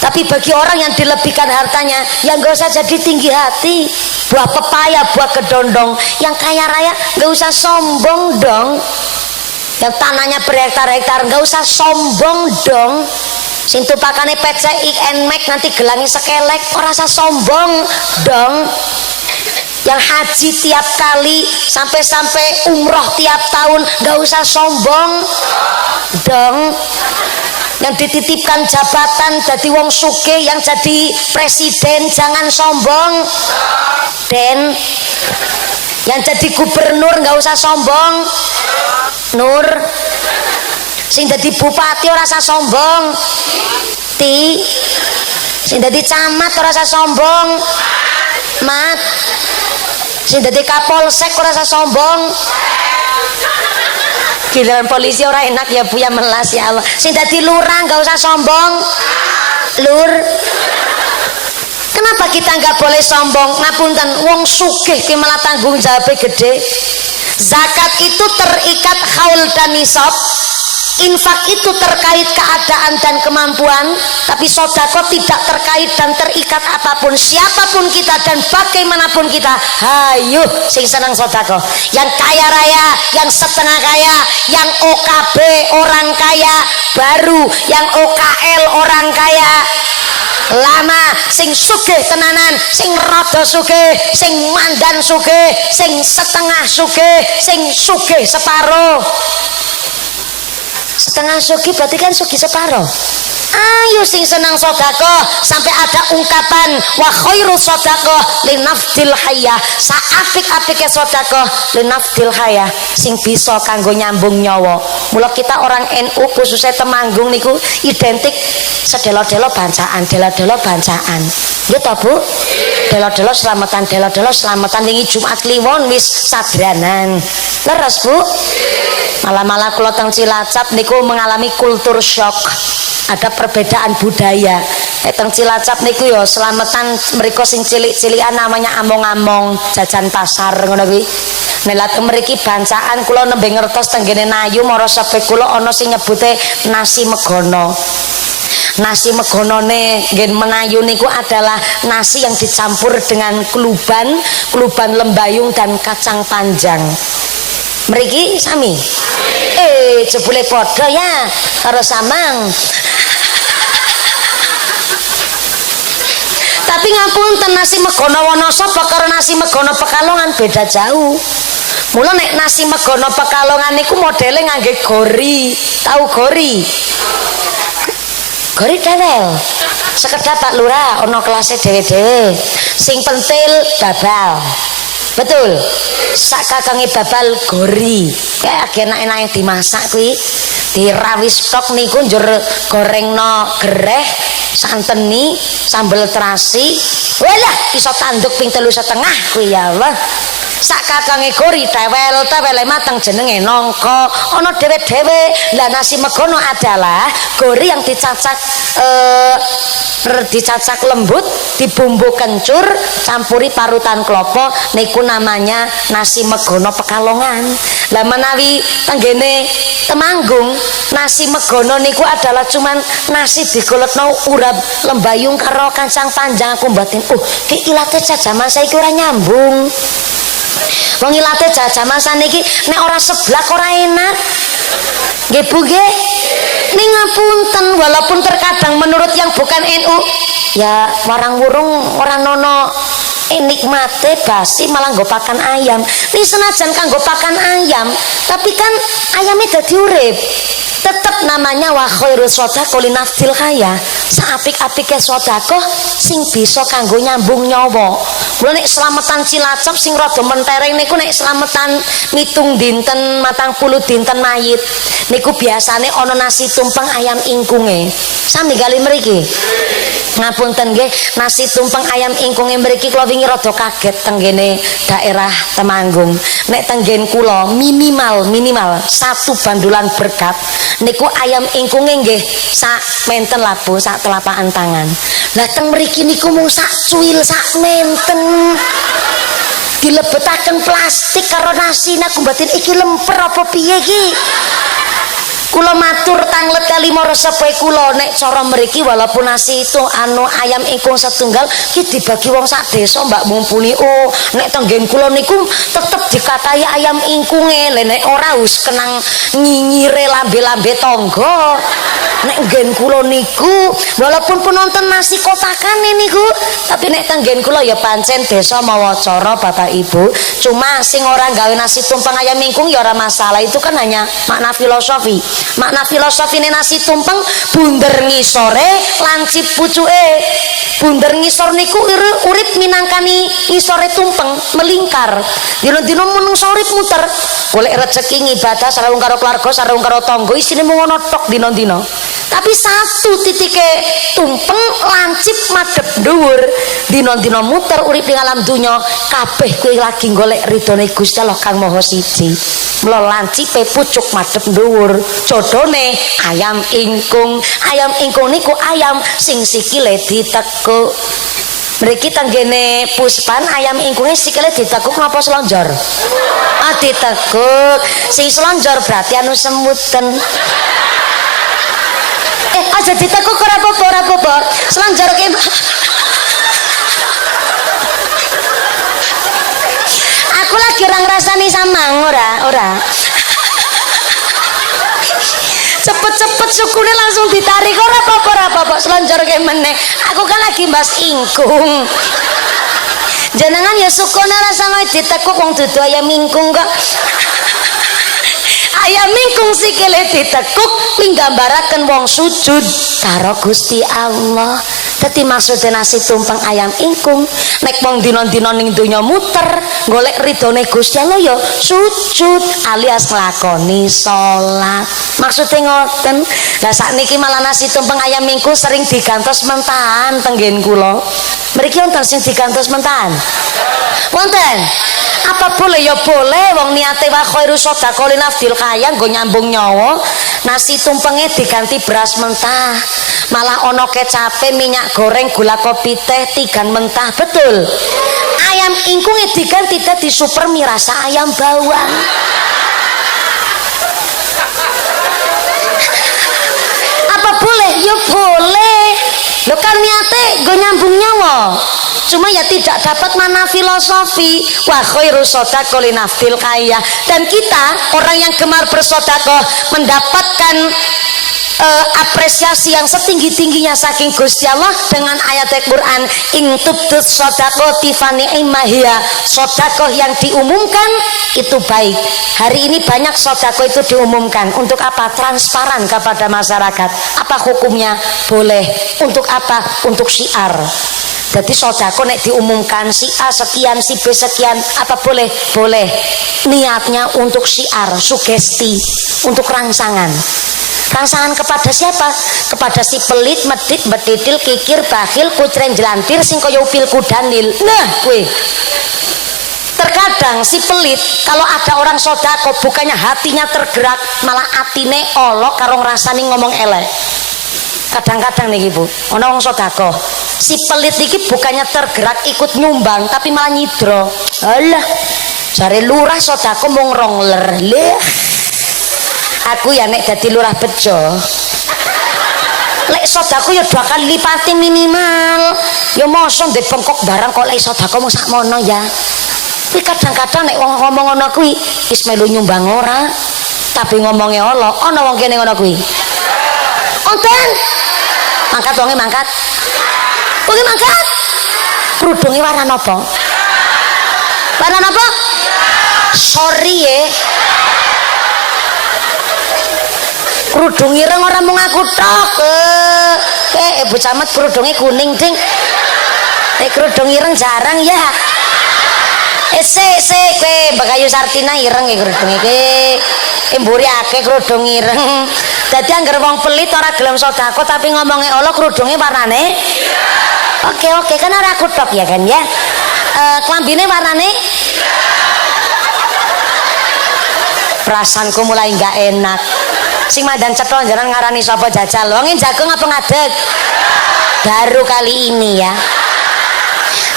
Tapi bagi orang yang dilebihkan hartanya, yang gak usah jadi tinggi hati, buah pepaya, buah kedondong. Yang kaya raya gak usah sombong dong. Yang tanahnya berhektar-hektar gak usah sombong dong. Sing tupakane pecek and make nanti gelangi sekelek, ora usah sombong dong. Yang haji tiap kali sampai umroh tiap tahun gak usah sombong dong. Yang dititipkan jabatan jadi wong sugih, yang jadi presiden jangan sombong den. Yang jadi gubernur gak usah sombong nur. Sing jadi bupati ora usah sombong ti. Sing jadi camat ora usah sombong mat. Sing dadi kapolsek ora usah sombong. Giliran polisi ora enak ya Bu ya, melas ya Allah. Sing dadi lurah enggak usah sombong lur. Kenapa kita enggak boleh sombong? Ngapunten, wong sugih ki malah tanggung jawabnya gede. Zakat itu terikat haul dan nisab. Infak itu terkait keadaan dan kemampuan, tapi sedekah tidak terkait dan terikat apapun. Siapapun kita dan bagaimanapun kita, hayu sing seneng sedekah. Yang kaya raya, yang setengah kaya, yang OKB orang kaya baru, yang OKL orang kaya lama, sing sugih tenanan, sing rada sugih, sing mandan sugih, sing setengah sugih, sing sugih separuh. Setengah sugi berarti kan sugi separuh. Ayo sing senang sedekah, sampai ada ungkapan wa khairu sedekah linafdil hayah. Saapik-apike sedekah linafdil hayah, sing bisa kanggo nyambung nyawa. Mula kita orang NU khususnya Temanggung niku identik sedelo-delo bancaan, delo-delo bancaan. Nggih to Bu? Delo-delo selamatan, delo-delo selamatan wingi Jumat Kliwon wis sadranan. Leres Bu? Malah-malah kula teng Cilacap niku mengalami kultur shock. ada perbedaan budaya. Teng Cilacap niku yo selamatan mereka sing cilik-cilikan namanya among-among jajan pasar ngono kuwi. Nek mriki bancaan kula nembe ngertos tenggene Nayu mara sepe kula ana sing nyebute nasi megono. Nasi megonone ngen Menayu niku adalah nasi yang dicampur dengan keluban lembayung dan kacang panjang. Mriki sami. Jebule padha ya karo samang. Tapi ngapunten nasi megono Wonosobo karo nasi megono Pekalongan beda jauh. Mula nek nasi megono Pekalongan niku modele ngangge gori. Tahu gori? Gori dewel. Sekedap Pak Lurah ana kelasé dhewe-dhewe. Sing pentil babal. Betul. Sak kakange babal gori. Kayak enak-enak yang dimasak kuwi. Dirawis stok niku njur gorengno gereh, santeni, sambel terasi. Walah iso tanduk ping 3,5 kuwi ya Allah. Sak kakange gori tewel mateng jenenge nongko ana dhewe-dhewe. Lah nasi megono adalah gori yang dicacak lembut, dibumbu kencur, campuri parutan klopo, niku namanya nasi megono Pekalongan. Lah menawi tenggene Temanggung, nasi megono niku adalah cuman nasi digoletno urap lembayung karo kacang panjang. Aku mbatin, ki ilate jajaman saiki ora nyambung. Wong ilate jajaman saniki nek ora seblak ora enak. Nggih Bu nggih. Ning ngapunten walaupun terkadang menurut yang bukan NU ya warang wurung orang nono nikmate basi malah nggo pakan ayam. Ini senajan kanggo pakan ayam, tapi kan ayamnya dadi urip. Tetep namanya wa khairu sodaqah li nafsil khaya. Saapik-apike sedekah sing bisa kanggo nyambung nyawa. Mula nek slametan Cilacap sing rada mentereng niku nek slametan mitung dinten 40 dinten mayit niku biasane ana nasi tumpeng ayam ingkunge. Sami kali mriki. Ngapunten nggih, nasi tumpeng ayam ingkunge mriki kula wingi rada kaget tenggene daerah Temanggung. Nek tenggen kula minimal satu bandulan berkat niku ayam ingkunge nggih sak menten lah Bu, sak telapakan tangan. Lah teng mriki niku mung sak cuil sak menten. Dilebetaken plastik karo nasi aku batin iki lemper apa piye iki? Kula matur tanglet kali mara sepe kula nek cara mriki walaupun nasi itu ayam ingkung setunggal ki dibagi wong sak desa Mbak mumpuni. Nek tenggen kula niku tetep dikatai ayam ingkunge. Lha nek ora wis kenang nyinyire lambe-lambe tangga. Nek nggen kula niku walaupun penonton nasi kotakane niku, tapi nek tenggen kula ya pancen desa mawa cara Bapak Ibu. Cuma sing ora gawe nasi tumpeng ayam ingkung ya ora masalah, itu kan hanya makna filosofi. Makna filosofine nasi tumpeng bunder ngisore lancip pucuke. Bunder ngisor niku urip minangkani ngisore tumpeng melingkar. Dina-dina menungso urip muter. Golek rezeki ngibadah sareng karo keluarga, sareng karo tangga isine mung ngono tok dina-dina. Tapi satu titike tumpeng lancip madhep dhuwur. Dina-dina muter urip ing alam donya kabeh kuwi lagi golek ridhone Gusti Allah Kang Maha Siji. Mula lancipe pucuk madhep dhuwur. Jodone ayam ingkung. Ayam ingkung niku ayam sing sikile ditekuk. Mriki tenggene Puspan ayam ingkunge sikile ditekuk napa selonjor? Ditekuk. Sing selonjor berarti anu semuten. Aja ditekuk ora apa-apa. Selonjor ki aku lagi ora ngrasani samang ora. Cepet-cepet sukune langsung ditarik ora apa-apa selonjor ke meneh. Aku kan lagi mbas ingkung. Jenengan ya sukune rasane ditekuk wong dudu ayam ingkung kok. Ayam ingkung sikile ditekuk kuwi nggambaraken wong sujud karo Gusti Allah. Dadi maksudnya nasi tumpeng ayam ingkung nek wong dina-dina ning donya muter golek ridhone Gusti Allah ya sujud alias nglakoni salat. Maksudnya ngoten. Lah sakniki malah nasi tumpeng ayam ingkung sering digantos mentahan tenggen kula. Mriki wonten sing digantos mentahan. Wonten. Apa boleh? Ya boleh, wong niate wa khairu shadaqah linafdil kaya nggo nyambung nyawa. Nasi tumpenge diganti beras mentah, malah ono kecape, minyak goreng, gula kopi teh, tigan mentah. Betul. Ayam ingkunge diganti dadi super mie rasa ayam bawang. Apa boleh? Ya boleh. Lo kan niate nggo nyambung nyawa. Cuma ya tidak dapat mana filosofi. Wa khairu shadaqah linafdil kaya. Dan kita orang yang gemar bersedekah mendapatkan apresiasi yang setinggi-tingginya saking Gusti Allah dengan ayat Al-Quran in tubtus shadaqati fa ni'mahiya. Sedekah yang diumumkan itu baik. Hari ini banyak sedekah itu diumumkan untuk apa? Transparan kepada masyarakat. Apa hukumnya? Boleh. Untuk apa? Untuk syiar. Jadi sedekah nek diumumkan si A sekian, si B sekian, apa boleh? Boleh. Niatnya untuk syiar, sugesti, untuk rangsangan. Rangsangan kepada siapa? Kepada si pelit, medit, bedidil, kikir, bakhil, kucren, jelantir, sing kaya upil kudanil. Nah, kuwi. Terkadang si pelit kalau ada orang sedekah bukannya hatinya tergerak, malah atine olok karo ngrasani ngomong elek. Kadang-kadang nih ibu, ono wong sedekah, si pelit iki bukannya tergerak ikut nyumbang, tapi malah nyidro. Alah, jare lurah sedekah mung rongler. Leh, aku ya nek dadi lurah bejo, lek sedekah ya 2 kali lipati minimal. Ya mosok ndek bengkok barang kok lek sedekah mung sakmono ya. Tapi kadang-kadang nek wong ngomong ngono kuwi wis melu nyumbang ora, tapi ngomongnya Allah. Ono wong kene ngono kuwi. Onten mangkat wonge mangkat. Wonge mangkat. Kerudunge warna napa? Warna napa? Sorry ya. Kerudung ireng ora mung aku tok. Ibu camat kerudunge kuning, Ding. Kerudung ireng jarang ya. Kowe Mbak Ayu Sartina ireng kerudunge iki. Mburi akeh kerudung ireng. Dadi anggere wong pelit ora gelem sedekah tapi ngomongnya Allah kerudunge warnane. Oke kan ora aku tok ya kan ya. Klambine warnane. Perasaanku mulai enggak enak. Sing mandan cetha njaran ngarani sapa jajal. Wong jagung apa ngadeg? Baru kali ini ya.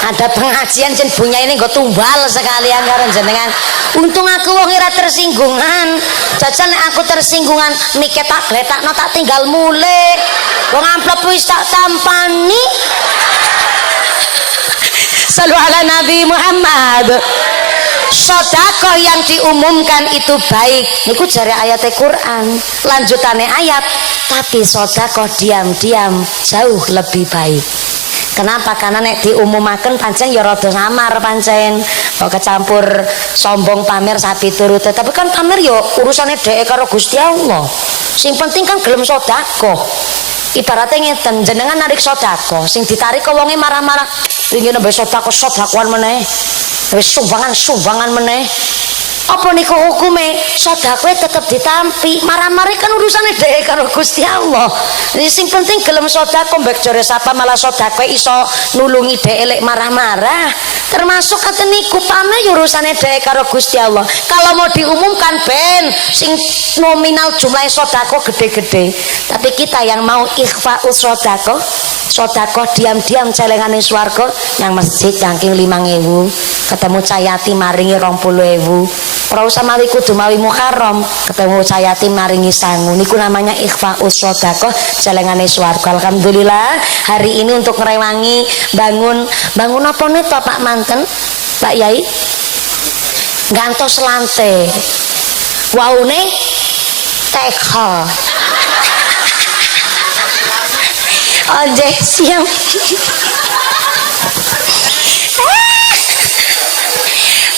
Ada pengajian jen bunya ini gue tumbal sekalian karo jenengan. Untung aku wong ora tersinggungan. Jajan aku tersinggungan mike tak gletakno tak tinggal mulih. Wong amplop wis tak tampani. Shallu ala Nabi Muhammad. Sedekah yang diumumkan itu baik. Niku jare ayat Al-Qur'an. Lanjutannya ayat, tapi sedekah diam-diam jauh lebih baik. Kenapa? Karena nek diumumaken pancen ya rada samar pancen. Kok kecampur sombong pamer sapi turut. Tapi kan pamer ya urusane dhek karo Gusti Allah. Sing penting kan gelem sedekah. Ibaratnya ngeten, jenengan narik sedekah, sing ditarik ke wonge marah-marah. Ingin nembe sedekah-sedekahan meneh. Wis sumbangan meneh. Apa niku hukume? Sedekah tetep ditampi. Marah-marah kan urusane dhek karo Gusti Allah. Jadi sing penting gelem sedekah mbek jare sapa malah sedekah iso nulungi dhek elek marah-marah. Termasuk kate niku pamer urusane dhek karo Gusti Allah. Kalau mau diumumkan ben sing nominal jumlah sedekah gede-gede. Tapi kita yang mau ikhfa'us sedekah, sedekah diam-diam celengane swarga yang masjid cangking 5.000, ketemu cayati maringi 20.000. Ora usah mawi kudu mawi Muharram, ketemu cayati maringi sangu. Niku namanya ikhfa'us sedekah celengane swarga. Alhamdulillah hari ini untuk ngerewangi bangun apa nih Pak Manten, Pak Yai? Gantos lante. Waune tekho. Oje siang.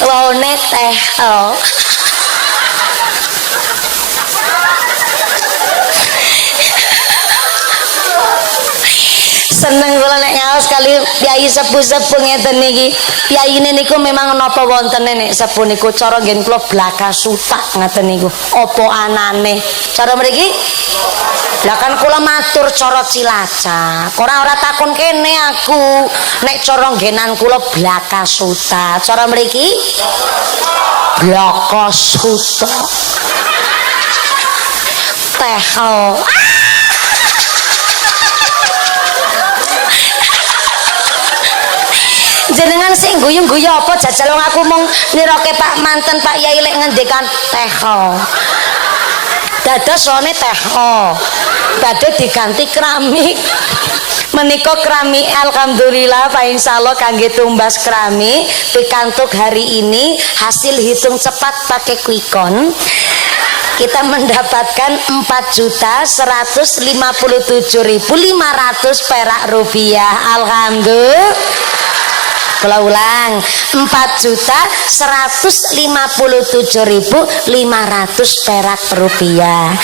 Waune tekho. Seneng kula nek kali piyai sepuh-sepuh ngeten niki. Piyaine niku memang napa wonten nek sepuh niku cara ngen kula blaka sutak ngaten niku. Apa anane? Cara mriki? Lah kan kula matur cara Cilacap. Ora takon kene aku. Nek cara nggenan kula blaka sutak. Cara mriki? Blaka sutak. Tehel. Jenengan sing guyu-guyu apa jajal wong aku mung niroke Pak manten Pak Yai lek ngendikan tehel. Dados sone tehel. Badhe diganti keramik. Menika keramik alhamdulillah Pak insyaallah kangge tumbas keramik pikantuk hari ini hasil hitung cepat pakai quickcon. Kita mendapatkan 4.157.500 perak rupiah. Alhamdulillah. Kula ulang 4.157.500 perak rupiah.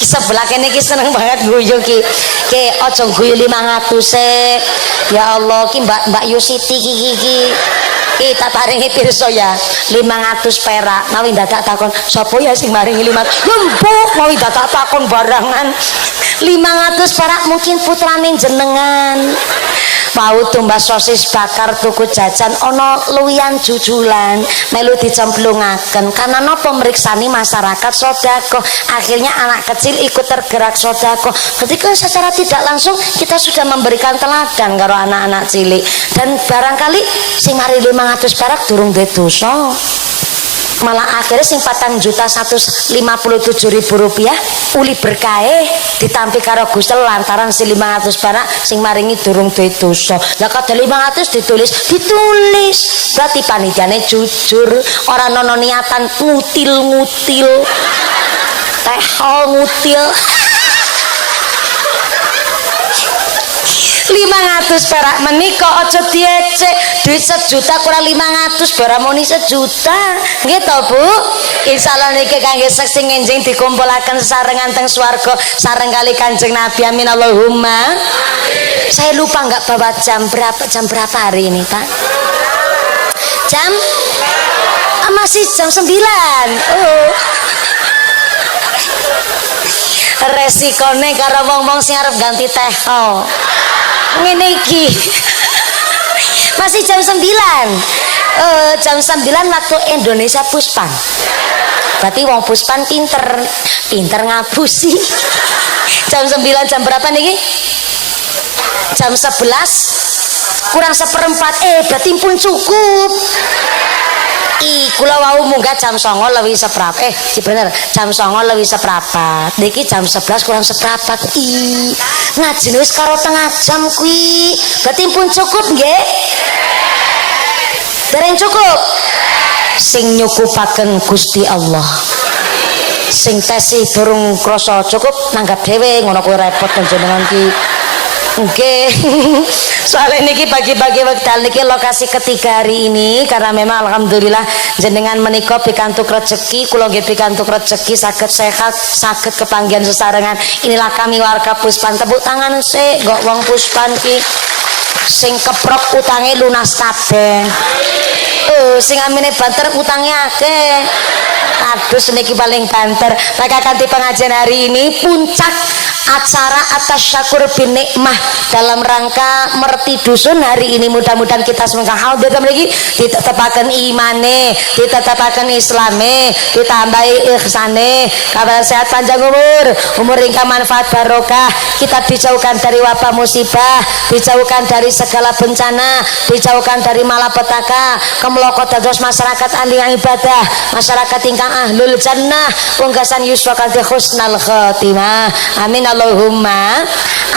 Sebelah kene iki seneng banget guyu ki. Ki aja guyu 500 ya Allah ki Mbak Yusiti ki. Tak paringi pirsa ya 500 perak. Mawi dadak takon sapa ya sing maringi 500. Lempuk mawi dadak takon barangan 500 perak mungkin putrane jenengan. Mau tumbas sosis bakar tuku jajan ono luwian jujulan melu dicemplungaken karena no pemeriksani masyarakat sodako akhirnya anak kecil ikut tergerak sodako ketika secara tidak langsung kita sudah memberikan teladan karo anak-anak cilik dan barangkali sing mari 500 perak durung dosa malah akhirnya sing 4.157.000 rupiah uli berkahe ditampi karo Gusti lantaran si 500 perak sing maringi durung dosa. Lah kadang 500 ditulis berarti panitiane jujur orang nono niatan ngutil tehol ngutil 500 perak menika aja diecek duit 1 juta kurang 500 baramoni 1 juta nggih to Bu insyaallah niki kangge seksi ngenjing dikumpulaken sarengan teng swarga sareng kali Kanjeng Nabi amin Allahumma saya lupa nggak bawa jam berapa hari ini Pak jam masih jam 9 resikone karo wong-wong sing arep ganti tehol ngene iki masih jam 9 jam 9 waktu Indonesia Puspan berarti wong Puspan pinter ngapusi jam 9 jam berapa niki jam 11 kurang 1/4 berarti pun cukup kula wau munggah jam 09.00 lebih seprapat bener jam 09.00 lebih seprapat niki jam 11 kurang seprapat ngaji wis karo tengah jam kuwi berarti pun cukup nggih dereng cukup sing nyukupaken Gusti Allah sing tesih durung krasa cukup nanggap dhewe ngono kuwi repot panjenengan ki Oke, soalnya niki bagi-bagi wekdal niki lokasi ketiga hari ini karena memang alhamdulillah jenengan menika pikantuk rezeki, kula nggih pikantuk rezeki saged sehat, saged kepanggihan sesarengan. Inilah kami warga Puspan, tepuk tangan sik, kok wong Puspan ki sing keprok utange lunas kabeh. Sing amine banter utange akeh. Adus niki paling banter. Maka kanthi pengajian hari ini puncak acara atas syakur bin nikmah dalam rangka merti dusun hari ini mudah-mudahan kita semua hadir mriki ditetepaken imane, ditetepaken islame, ditambahi ihsane, kabar sehat panjang umur ingkang manfaat barokah, kita dijauhkan dari wabah musibah, dijauhkan dari segala bencana, dijauhkan dari malapetaka, kemlokot dados masyarakat ahli ibadah, masyarakat ingkang ahlul jannah, pungkasan yuswa kanthi husnal khotimah. Amin Allahumma.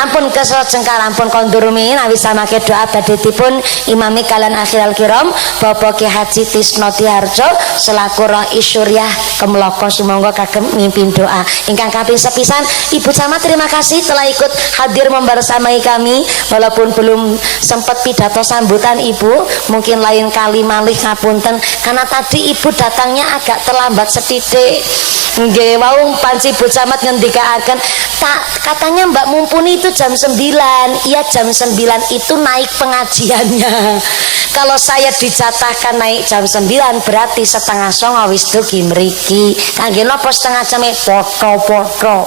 Ampun kesel jengkar ampun kondurmi nawi samake doa badhetipun imami kalian akhiral kiram Bapak Ki Haji Tisno Tiharjo selaku Rais Syuriah Kemloko sumangga kagem mimpin doa. Ingkang kaping sepisan Ibu Camat terima kasih telah ikut hadir membersamai kami walaupun belum sempat pidato sambutan Ibu, mungkin lain kali malih ngapunten karena tadi Ibu datangnya agak terlambat sambat setitik. Nggih wau panci Bu Camat ngendikaaken tak katanya Mbak Mumpuni itu jam 9. Iya jam 9 itu naik pengajiannya. Kalau saya dijatahkan naik jam 9 berarti setengah 09.00 wis dugi mriki. Kangge napa setengah jam foto-foto.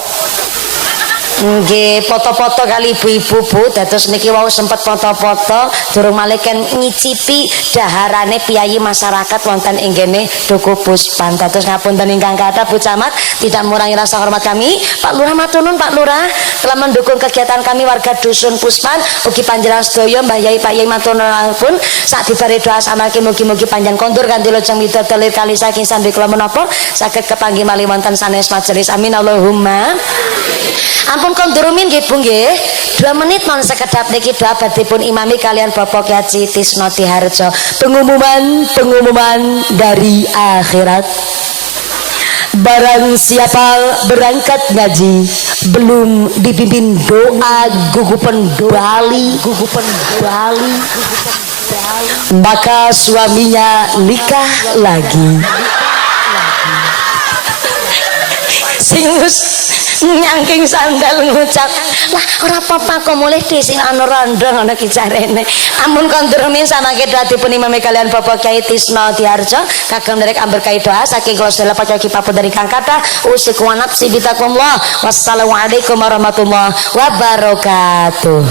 Nggih, foto-foto kali ibu-ibu Bu, dados niki wau sempet foto-foto durung malih ngicipi daharane piyayi masyarakat wonten ing kene Duku Puspan. Dados ngapunten ingkang kathah Bu Camat, tidak mengurangi rasa hormat kami. Pak Lurah matur nuwun Pak Lurah telah mendukung kegiatan kami warga Dusun Puspan. Ugi panjenengan sedaya Mbah Yai Pak Yai matur nuwun pun sak dibare doa samangke mugi-mugi panjang kondur kanthi lajeng midodolir kali saking sambi kula menapa saged kepanggih malih wonten sanes majelis. Amin Allahumma. Ampun kondurumin nggih Bu nggih. 2 menit mon sekedap niki doa badhepun imami kalian Bapak Ki Haji Tisno Diharjo. Pengumuman dari akhirat. Barang siapa berangkat ngaji belum dipimpin doa gugupan Bali, maka suaminya nikah lagi. Singus nyangking sandal ngucap lah ora apa-apa kok mulih dhisik ana randang ana ki jarene. Ampun kondur min samangke doatipun imam kalian Bapak Kyai Tisno Diharjo kagem nderek amberkahi doa saking kula sedaya pacoki pun dari kang kathah usiku wa nafsi bitaqullah. Wassalamualaikum warahmatullahi wabarakatuh.